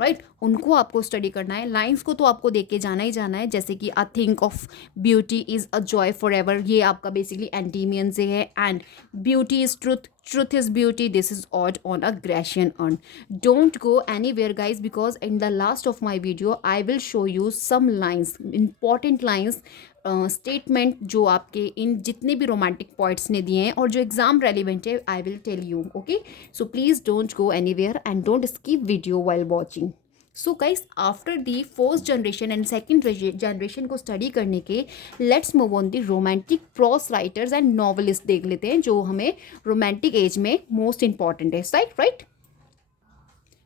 right, उनको आपको स्टडी करना है. लाइंस को तो आपको देख के जाना ही जाना है, जैसे कि a thing of beauty is a joy for ever, ये आपका बेसिकली एंटीमियन से है. And beauty is truth, truth is beauty, this is odd on a Grecian urn. Don't go anywhere guys, because in the last of my video I will show you some lines, important lines, statement जो आपके इन जितने भी romantic points ने दिए हैं और जो exam relevant है, I will tell you. Okay, so please don't go anywhere and don't skip video while watching. So guys, after the first generation and second generation को स्टडी करने के, let's move on the romantic prose writers and novelist देख लेते हैं जो हमें romantic age में most important है. Right.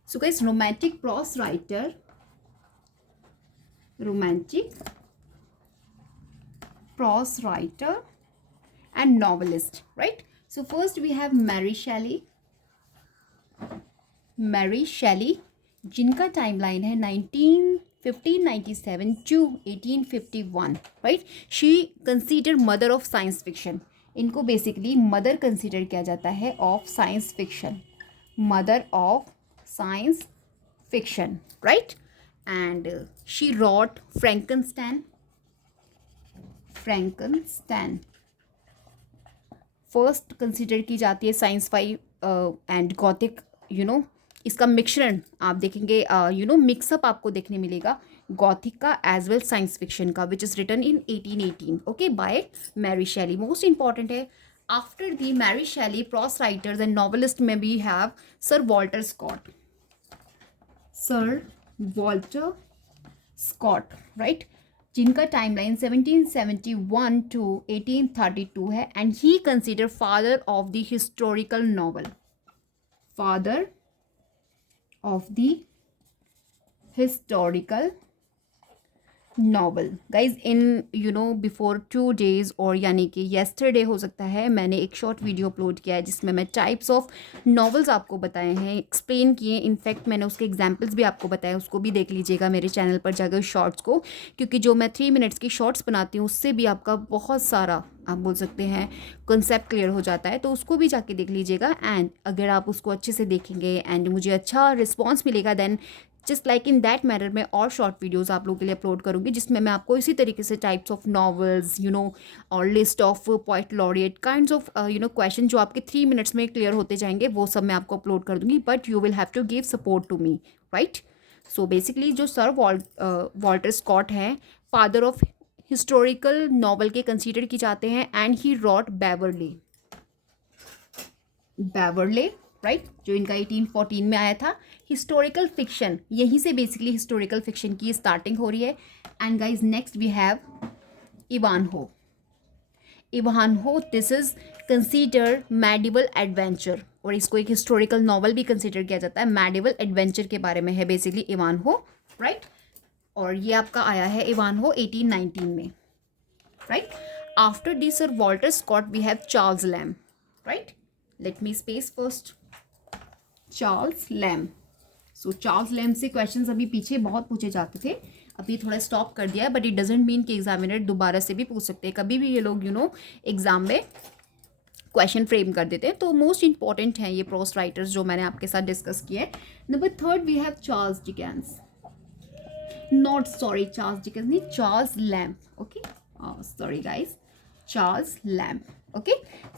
So guys, romantic prose writer, romantic prose writer and novelist, right? So first we have Mary Shelley. Mary Shelley, जिनका timeline है 1597 to 1851, right? She considered mother of science fiction. इनको basically mother consider किया जाता है of science fiction, mother of science fiction, right. And she wrote Frankenstein. Frankenstein first consider की जाती है science fi and Gothic. इसका मिश्रण आप देखेंगे, मिक्सअप आपको देखने मिलेगा गॉथिक का एज वेल साइंस फिक्शन का, which is written in 1818, okay, by Mary Shelley. Most important है. After the Mary Shelley prose writers and novelist में भी have Sir Walter Scott. Sir Walter Scott, right, जिनका timeline 1771 to 1832 है. And he consider father of the historical novel, father of the historical novel. Guys, in before 2 days और यानी कि yesterday हो सकता है, मैंने एक शॉर्ट वीडियो अपलोड किया है जिसमें मैं टाइप्स ऑफ नॉवेल्स आपको बताए हैं, एक्सप्लेन किए. इनफैक्ट मैंने उसके एग्जांपल्स भी आपको बताए, उसको भी देख लीजिएगा मेरे चैनल पर जाकर शॉर्ट्स को, क्योंकि जो मैं 3 मिनट्स की शॉर्ट्स बनाती हूँ उससे भी आपका बहुत सारा, आप बोल सकते हैं, कंसेप्ट क्लियर हो जाता है. तो उसको भी जाके देख लीजिएगा. एंड अगर आप उसको अच्छे से देखेंगे एंड मुझे अच्छा रिस्पॉन्स मिलेगा, then just like in that manner मैं और शॉर्ट वीडियोज़ आप लोगों के लिए अपलोड करूँगी जिसमें मैं आपको इसी तरीके से टाइप्स ऑफ नॉवेल्स, और list of poet laureate kinds of question जो आपके 3 मिनट्स में क्लियर होते जाएंगे, वो सब मैं आपको अपलोड कर दूँगी. But you will have to give support to me, right. So basically जो सर वॉल्टर स्कॉट हैं, फादर ऑफ हिस्टोरिकल नॉवल के कंसीडर की जाते हैं. And he wrote Waverley, right, जो इनका 1814 में आया था. हिस्टोरिकल फिक्शन, यहीं से बेसिकली हिस्टोरिकल फिक्शन की स्टार्टिंग हो रही है. And guys, next we have Ivanhoe. Ivanhoe, this is consider medieval adventure, और इसको एक हिस्टोरिकल नॉवल भी कंसीडर किया जाता है. मेडिवल एडवेंचर के बारे में है बेसिकली इवानहो, राइट. और ये आपका आया है इवानहो 1819 में, right. After this Sir Walter Scott we have Charles Lamb, right. Let me space first. Charles Lamb. So Charles Lamb से क्वेश्चंस अभी पीछे बहुत पूछे जाते थे, अभी थोड़ा स्टॉप कर दिया है. बट इट डजेंट मीन कि एग्जामिनर दोबारा से भी पूछ सकते हैं कभी भी. ये लोग एग्जाम में क्वेश्चन फ्रेम कर देते हैं. तो मोस्ट इंपॉर्टेंट हैं ये प्रोस राइटर्स जो मैंने आपके साथ डिस्कस किए हैं. Number 3 we have Charles Dickens. Not sorry, Charles Dickens नहीं, Charles Lamb, okay, sorry guys, Charles Lamb, okay.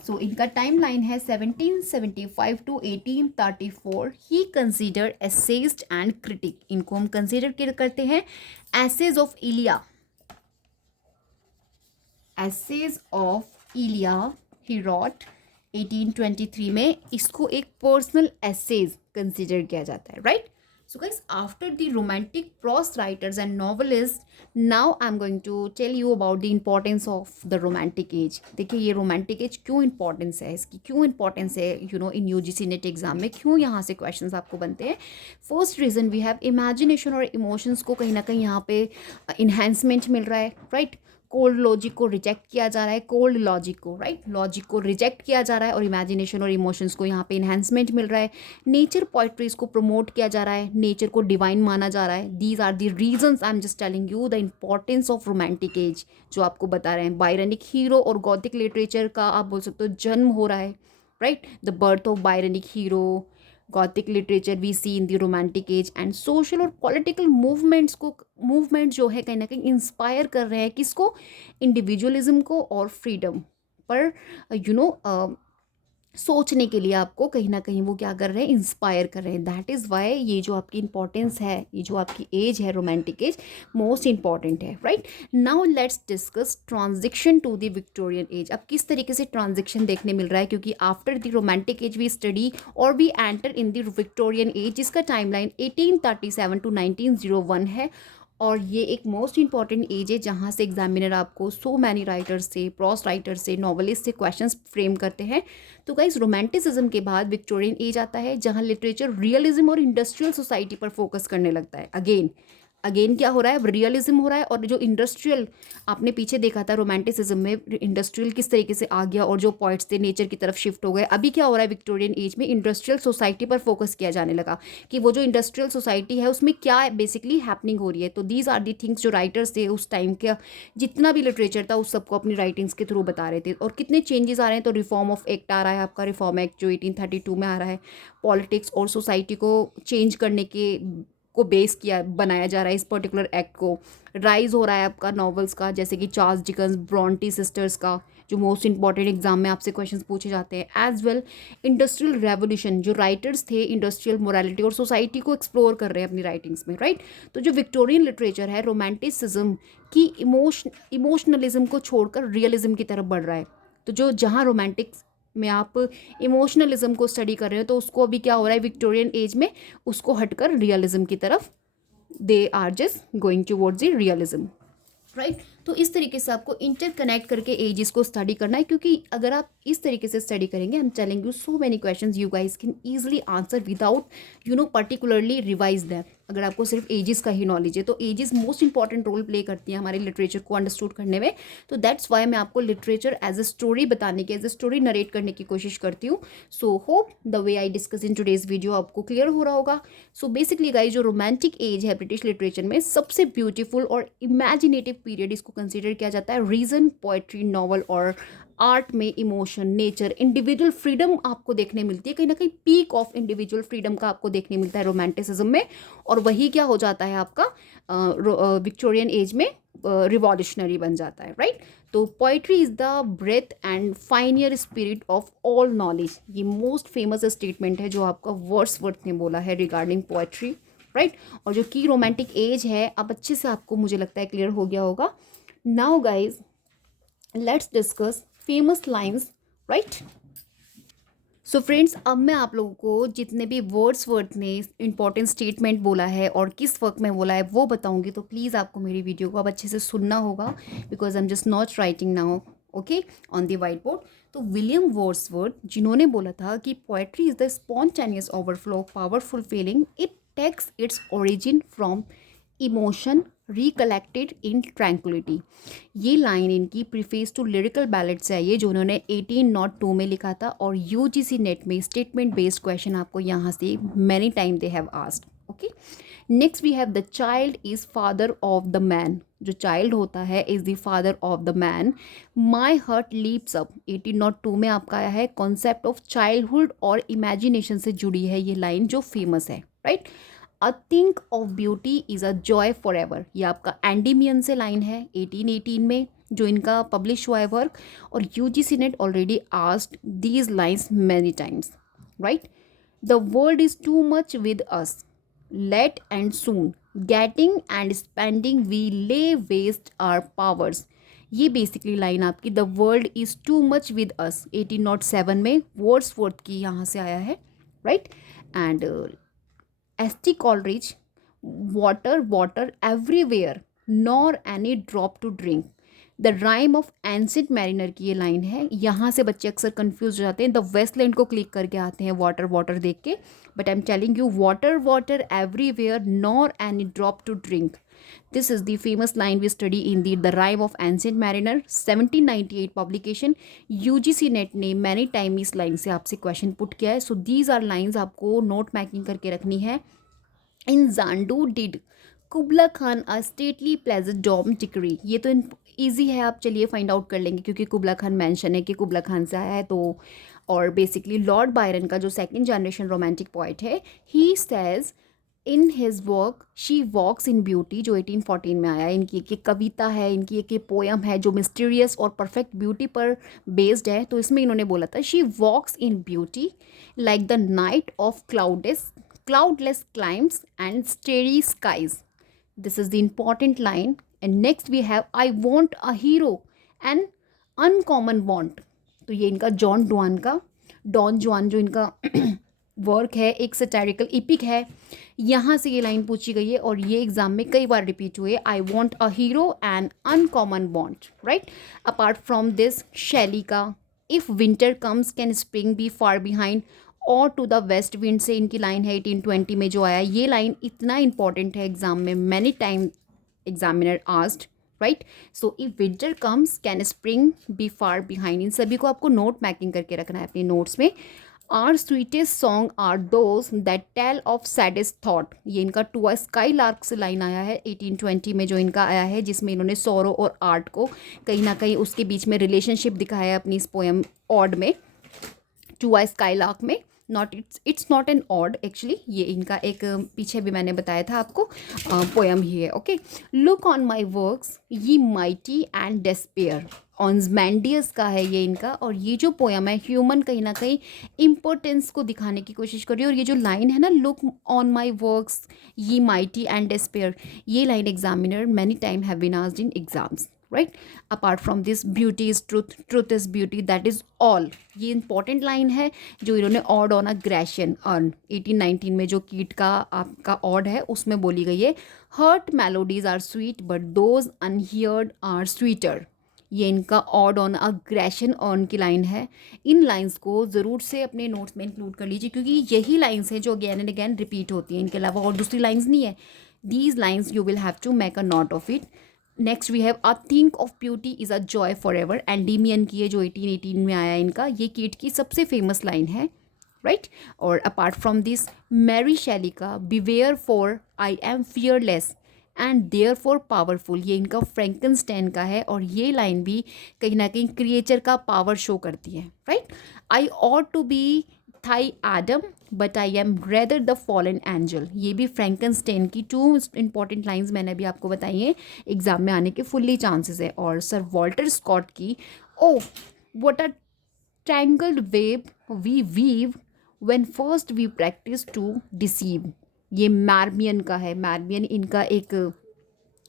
So इनका टाइमलाइन है 1775 to 1834. He consider essayist and critic. इनको हम कंसिडर करते हैं essays of Elia. Essays of Elia he rot 1823 में. इसको एक पर्सनल एसेज कंसिडर किया जाता है, right. So guys, after the romantic prose writers and novelists, now I'm going to tell you about the importance of the romantic age. देखिए ये romantic age क्यों importance है, इसकी क्यों importance है, इन UGC नेट एग्जाम में क्यों यहाँ से questions आपको बनते हैं. First reason, we have imagination और इमोशंस को कहीं ना कहीं यहाँ पे इन्हेंसमेंट मिल रहा है, राइट. कोल्ड लॉजिक को रिजेक्ट किया जा रहा है, कोल्ड लॉजिक को, राइट, लॉजिक को रिजेक्ट किया जा रहा है और इमेजिनेशन और इमोशंस को यहाँ पे इन्हेंसमेंट मिल रहा है. नेचर पोइट्रीज को प्रमोट किया जा रहा है, नेचर को डिवाइन माना जा रहा है. These are the reasons I am just telling you the importance of romantic age, जो आपको बता रहे हैं. बायरनिक हीरो और गॉथिक लिटरेचर का आप बोल सकते हो जन्म हो रहा है, right. The birth of Byronic hero, gothic literature we see in the romantic age, and social और पॉलिटिकल मूवमेंट जो है कहीं ना कहीं इंस्पायर कर रहे हैं किसको, इंडिविजुअलिज्म को और फ्रीडम पर सोचने के लिए आपको कहीं ना कहीं वो क्या कर रहे हैं, इंस्पायर कर रहे हैं. दैट इज़ वाई ये जो आपकी इंपॉर्टेंस है, ये जो आपकी एज है रोमांटिक एज, मोस्ट इंपॉर्टेंट है, right. Now let's discuss transition to the Victorian age. अब किस तरीके से ट्रांजिशन देखने मिल रहा है, क्योंकि after the romantic age we study और we enter in the Victorian age, जिसका टाइमलाइन 1837 टू 1901 है. और ये एक मोस्ट इंपॉर्टेंट एज है जहाँ से एग्जामिनर आपको सो मैनी राइटर्स से, प्रॉस राइटर्स से, नॉवलिस्ट से क्वेश्चंस फ्रेम करते हैं. तो गाइस, रोमांटिसिज्म के बाद विक्टोरियन एज आता है जहाँ लिटरेचर रियलिज्म और इंडस्ट्रियल सोसाइटी पर फोकस करने लगता है. अगेन क्या हो रहा है, रियलिज्म हो रहा है. और जो इंडस्ट्रियल आपने पीछे देखा था रोमांटिसिज्म में, इंडस्ट्रियल किस तरीके से आ गया और जो पॉइंट्स थे नेचर की तरफ शिफ्ट हो गए. अभी क्या हो रहा है विक्टोरियन एज में, इंडस्ट्रियल सोसाइटी पर फोकस किया जाने लगा कि वो जो इंडस्ट्रियल सोसाइटी है उसमें क्या बेसिकली हैपनिंग हो रही है. तो दीज आर दी थिंग्स जो राइटर्स थे उस टाइम का, जितना भी लिटरेचर था उस सबको अपनी राइटिंग्स के थ्रू बता रहे थे. और कितने चेंजेस आ रहे हैं, तो रिफॉर्म ऑफ एक्ट आ रहा है आपका, रिफॉर्म एक्ट जो 1832 में आ रहा है. पॉलिटिक्स और सोसाइटी को चेंज करने के को बेस किया बनाया जा रहा है इस पर्टिकुलर एक्ट को. राइज हो रहा है आपका नॉवेल्स का, जैसे कि चार्ल्स डिकन्स, ब्रॉन्टी सिस्टर्स का, जो मोस्ट इंपॉर्टेंट एग्जाम में आपसे क्वेश्चंस पूछे जाते हैं. एज वेल इंडस्ट्रियल रेवोल्यूशन, जो राइटर्स थे इंडस्ट्रियल मोरालिटी और सोसाइटी को एक्सप्लोर कर रहे हैं अपनी राइटिंग्स में, राइट. तो जो विक्टोरियन लिटरेचर है रोमांटिसिज्म की इमोशनलिज्म को छोड़कर रियलिज्म की तरफ बढ़ रहा है. तो जो जहाँ रोमांटिक्स में आप इमोशनलिज्म को स्टडी कर रहे हो, तो उसको अभी क्या हो रहा है विक्टोरियन एज में, उसको हटकर रियलिज्म की तरफ they are just going towards the realism, right. तो इस तरीके से आपको इंटरकनेक्ट करके एजेस को स्टडी करना है, क्योंकि अगर आप इस तरीके से स्टडी करेंगे, I am telling you so many questions you guys can easily answer without particularly revise them. अगर आपको सिर्फ एजेस का ही नॉलेज है, तो ages most important role play करती हैं हमारे लिटरेचर को अंडरस्टूड करने में. तो दैट्स वाई मैं आपको लिटरेचर एज ए स्टोरी बताने की, एज ए स्टोरी नरेट करने की कोशिश करती हूँ. So hope the way I discuss in today's video आपको क्लियर हो रहा होगा. सो बेसिकली गाइस, जो रोमांटिक एज है ब्रिटिश लिटरेचर में सबसे ब्यूटीफुल और इमेजिनेटिव पीरियड इसको कंसिडर किया जाता है. रीजन, पोएट्री, नॉवल और आर्ट में इमोशन, नेचर, इंडिविजुअल फ्रीडम आपको देखने मिलती है. कहीं ना कहीं पीक ऑफ इंडिविजुअल फ्रीडम का आपको देखने मिलता है रोमांटिसिज्म में. और वही क्या हो जाता है आपका विक्टोरियन एज में रिवॉल्यूशनरी बन जाता है, राइट. तो poetry is the breath and finer spirit of all knowledge. ये मोस्ट फेमस स्टेटमेंट है जो आपका वर्ड्सवर्थ ने बोला है रिगार्डिंग पोइट्री, राइट. और जो की रोमांटिक एज है, अब अच्छे से आपको मुझे लगता है क्लियर हो गया होगा. Now guys, let's discuss famous lines, right. So friends, अब मैं आप लोगों को जितने भी वर्ड्सवर्थ ने इंपॉर्टेंट स्टेटमेंट बोला है और किस वर्क में बोला है वो बताऊंगी. तो प्लीज़ आपको मेरी वीडियो को अब अच्छे से सुनना होगा, because I am just not writing now okay on the whiteboard. तो विलियम वर्ड्सवर्थ, जिन्होंने बोला था कि poetry is the spontaneous overflow of powerful feeling, it takes its origin from emotion recollected in tranquillity. ये line इनकी preface to Lyrical ballot से आई है, जो उन्होंने 1802 में लिखा था. और यूजीसी नेट में स्टेटमेंट बेस्ड क्वेश्चन आपको यहाँ से many time they have asked, okay. Next we have the child is father of the man. जो चाइल्ड होता है is the father of the man. My heart leaps up, 1802 में आपका आया है. कॉन्सेप्ट ऑफ चाइल्डहुड और इमेजिनेशन से जुड़ी है ये लाइन जो फेमस है, right. A thing of beauty is a joy for ever, ये आपका एंडीमियन से लाइन है 1818 में, जो इनका पब्लिश हुआ है वर्क. और UGC NET already asked these lines many times, right. The world is too much with us, late and soon, getting and spending we lay waste our powers. ये basically line आपकी the world is too much with us 1807 में Wordsworth की यहाँ से आया है, right. And S T. Coleridge, water water everywhere nor any drop to drink. The rhyme of ancient Mariner की ये लाइन है। यहाँ से बच्चे अक्सर कंफ्यूज हो जाते हैं, द वेस्टलैंड को क्लिक करके आते हैं वाटर वाटर देख के, but I am telling you water water everywhere nor any drop to drink. This is the famous line we study in the rhyme of ancient mariner 1798 publication. UGC NET ने many time इस लाइन से आपसे question put किया है। So these are lines आपको note making करके रखनी है। In Xanadu did Kubla Khan a stately pleasure dome decree. ये तो ईजी है, आप चलिए फाइंड आउट कर लेंगे क्योंकि कुबला खान मेंशन है कि कुबला खान से आया है तो। और बेसिकली लॉर्ड बायरन का जो सेकंड जनरेशन रोमांटिक पोइट है, he says in his work she walks in beauty, जो 1814 में आया। इनकी एक कविता है, इनकी एक पोयम है जो मिस्टीरियस और परफेक्ट ब्यूटी पर बेस्ड है। तो इसमें इन्होंने बोला था she walks in beauty like the night of cloudless climes and starry skies. This is the important line. And next we have I want a hero, an uncommon want. तो ये इनका डॉन जुआन जो इनका वर्क है, एक सैटारिकल EPIC है, यहाँ से ये लाइन पूछी गई है और ये एग्जाम में कई बार रिपीट हुए। I want a hero and uncommon want, right. Apart from this Shelley का if winter comes can spring be far behind, और टू द वेस्ट विंड से इनकी लाइन है 1820 में जो आया। ये लाइन इतना इंपॉर्टेंट है एग्जाम में, many time examiner asked, right. So if winter comes can spring be far behind, इन सभी को आपको नोट मैकिंग करके रखना है अपनी नोट्स में। Our sweetest song are those that tell of saddest thought, ये इनका टू अ स्काई लार्क से लाइन आया है 1820 में जो इनका आया है, जिसमें इन्होंने सौरों और आर्ट को कहीं ना कहीं उसके बीच में रिलेशनशिप दिखाया है अपनी इस पोएम ऑड में, टू अ स्काई लार्क में। Not it's not an odd actually, ये इनका एक पीछे भी मैंने बताया था आपको पोएम ही है। Okay, look on my works ye mighty and despair, ऑन्जमैंडियस का है ये इनका। और ये जो पोएम है ह्यूमन कहीं ना कहीं इम्पोर्टेंस को दिखाने की कोशिश करी। और ये जो लाइन है ना, look on my works ye mighty and despair, ये line examiner many time have been asked in exams, right. Apart from this beauty is truth, truth is beauty, that is all, ये important line है जो इन्होंने Ode on a Grecian Urn 1819 में जो कीट का आपका ऑड है उसमें बोली गई है। Heard melodies are sweet but those unheard are sweeter, ये इनका ode on a Grecian urn की लाइन है। इन लाइंस को ज़रूर से अपने नोट्स में इंक्लूड कर लीजिए क्योंकि यही लाइंस हैं जो अगेन एंड अगेन रिपीट होती हैं, इनके अलावा और दूसरी लाइंस नहीं है। These lines you will have to make a note of it. Next we have a thing of beauty is a joy for ever, Endymion की है जो 1818 में आया इनका, ये कीट की सबसे फेमस लाइन है, राइट। और apart from this Mary Shelley का beware for I am fearless and therefore powerful, ये इनका फ्रैंकनस्टाइन का है और ये लाइन भी कहीं ना कहीं क्रिएचर का पावर शो करती है, right. I ought to be thy Adam but I am rather the fallen angel, ये भी फ्रैंकनस्टाइन की टू इंपॉर्टेंट लाइंस मैंने अभी आपको बताई हैं, एग्जाम में आने के फुल्ली चांसेस है। और सर वॉल्टर स्कॉट की oh what a tangled web we weave when first we practise to deceive, ये मार्मियन का है। मार्मियन इनका एक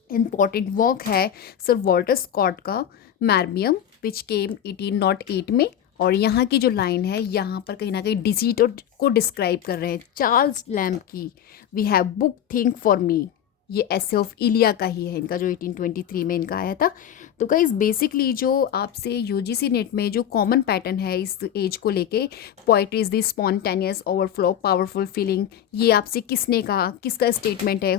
इम्पॉर्टेंट वर्क है सर वॉल्टर स्कॉट का, मार्मियम विच केम 1808 में। और यहाँ की जो लाइन है यहाँ पर कहीं ना कहीं डिसीट को डिस्क्राइब कर रहे हैं चार्ल्स लैम्ब की। We have book think for me, ये एसे ऑफ इलिया का ही है इनका जो 1823 में इनका आया था। तो गाइस बेसिकली जो आपसे यूजीसी नेट में जो कॉमन पैटर्न है इस एज को लेके, poetry is the spontaneous overflow powerful feeling, ये आपसे किसने कहा, किसका स्टेटमेंट है,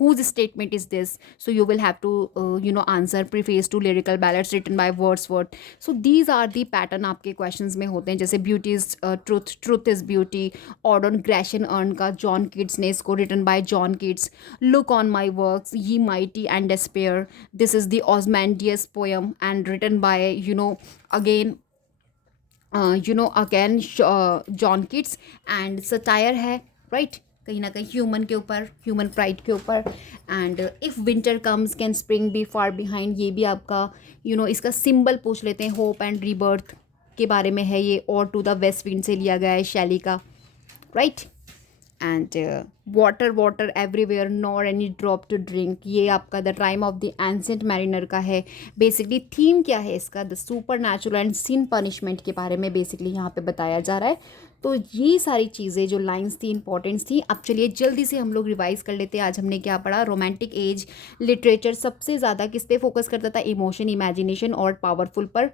whose statement is this, so you will have to you know answer preface to lyrical ballads written by Wordsworth. So these are the pattern आपके questions में होते हैं, जैसे beauty is truth, truth is beauty, ode on Grecian urn का John Keats ने इसको written by John Keats, look on my works ye mighty and despair, this is the Ozymandias poem and written by again John Kitts and satire है, right, कहीं ना कहीं human के ऊपर, human pride के ऊपर। And if winter comes can spring be far behind, ये भी आपका इसका सिंबल पूछ लेते हैं, होप एंड रीबर्थ के बारे में है ये, और टू द वेस्ट विंड से लिया गया है शैली का, right. And water water everywhere nor any drop to drink, ये आपका the time of the ancient mariner का है। बेसिकली थीम क्या है इसका, the supernatural and sin punishment के बारे में बेसिकली यहाँ पे बताया जा रहा है। तो ये सारी चीज़ें जो लाइंस थी इंपॉर्टेंट्स थी। अब चलिए जल्दी से हम लोग रिवाइज कर लेते हैं। आज हमने क्या पढ़ा? रोमांटिक एज लिटरेचर सबसे ज़्यादा किस पे फोकस करता था? इमोशन, इमेजिनेशन और पावरफुल पर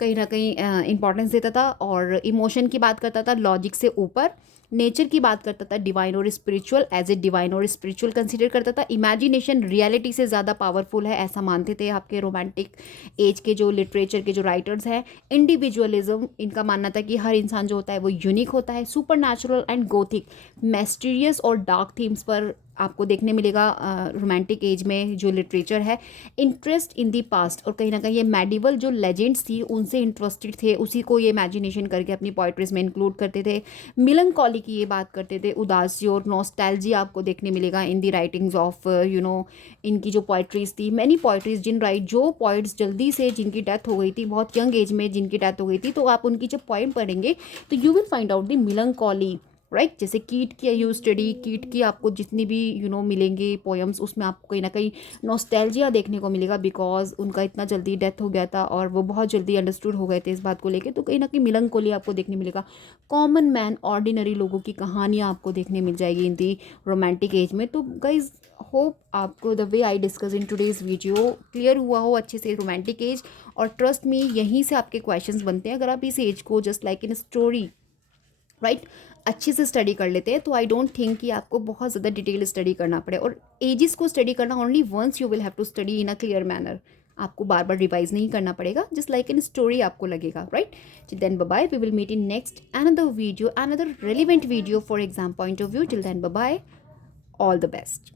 कहीं ना कहीं इंपॉर्टेंस देता था। और इमोशन की बात करता था लॉजिक से ऊपर, नेचर की बात करता था डिवाइन और स्पिरिचुअल, एज ए डिवाइन और स्पिरिचुअल कंसीडर करता था। इमेजिनेशन रियलिटी से ज़्यादा पावरफुल है ऐसा मानते थे आपके रोमांटिक एज के जो लिटरेचर के जो राइटर्स हैं। इंडिविजुअलिज्म, इनका मानना था कि हर इंसान जो होता है वो यूनिक होता है। Supernatural and Gothic, mysterious और डार्क थीम्स पर आपको देखने मिलेगा रोमांटिक एज में जो लिटरेचर है। इंटरेस्ट इन दी पास्ट, और कहीं ना कहीं ये मेडिवल जो लेजेंड्स थी उनसे इंटरेस्टेड थे, उसी को ये इमेजिनेशन करके अपनी पोइट्रीज में इंक्लूड करते थे। मिलनकॉली की ये बात करते थे, उदासी और नॉस्टैल्जी आपको देखने मिलेगा इन दी राइटिंग्स ऑफ इनकी जो पोइट्रीज थी। मैनी पोइट्रीज जो पोइट्स जल्दी से जिनकी डेथ हो गई थी, बहुत यंग एज में जिनकी डेथ हो गई थी, तो आप उनकी जब पोइम पढ़ेंगे तो you will find out the melancholy, right. जैसे कीट की यू स्टडी, कीट की आपको जितनी भी मिलेंगे पोएम्स, उसमें आपको कहीं ना कहीं नॉस्टैल्जिया देखने को मिलेगा, बिकॉज उनका इतना जल्दी डेथ हो गया था और वो बहुत जल्दी अंडरस्टूड हो गए थे इस बात को लेके, तो कहीं ना कहीं मिलनकोली आपको देखने मिलेगा। कॉमन मैन, ऑर्डिनरी लोगों की कहानियाँ आपको देखने मिल जाएगी इन दी रोमांटिक एज में। तो गाइज होप आपको the way I discuss in today's video clear हुआ हो अच्छे से रोमांटिक एज। और ट्रस्ट मी, यहीं से आपके क्वेश्चंस बनते हैं। अगर आप इस एज को just like in story, right, अच्छे से स्टडी कर लेते हैं, तो आई डोंट थिंक कि आपको बहुत ज़्यादा डिटेल स्टडी करना पड़े। और एजेस को स्टडी करना only once you will have to study in a clear manner. आपको बार बार रिवाइज नहीं करना पड़ेगा, जस्ट लाइक इन स्टोरी आपको लगेगा, right. Then bye, we will meet in next another video, another relevant video for exam point of view. Till then bye, all the best.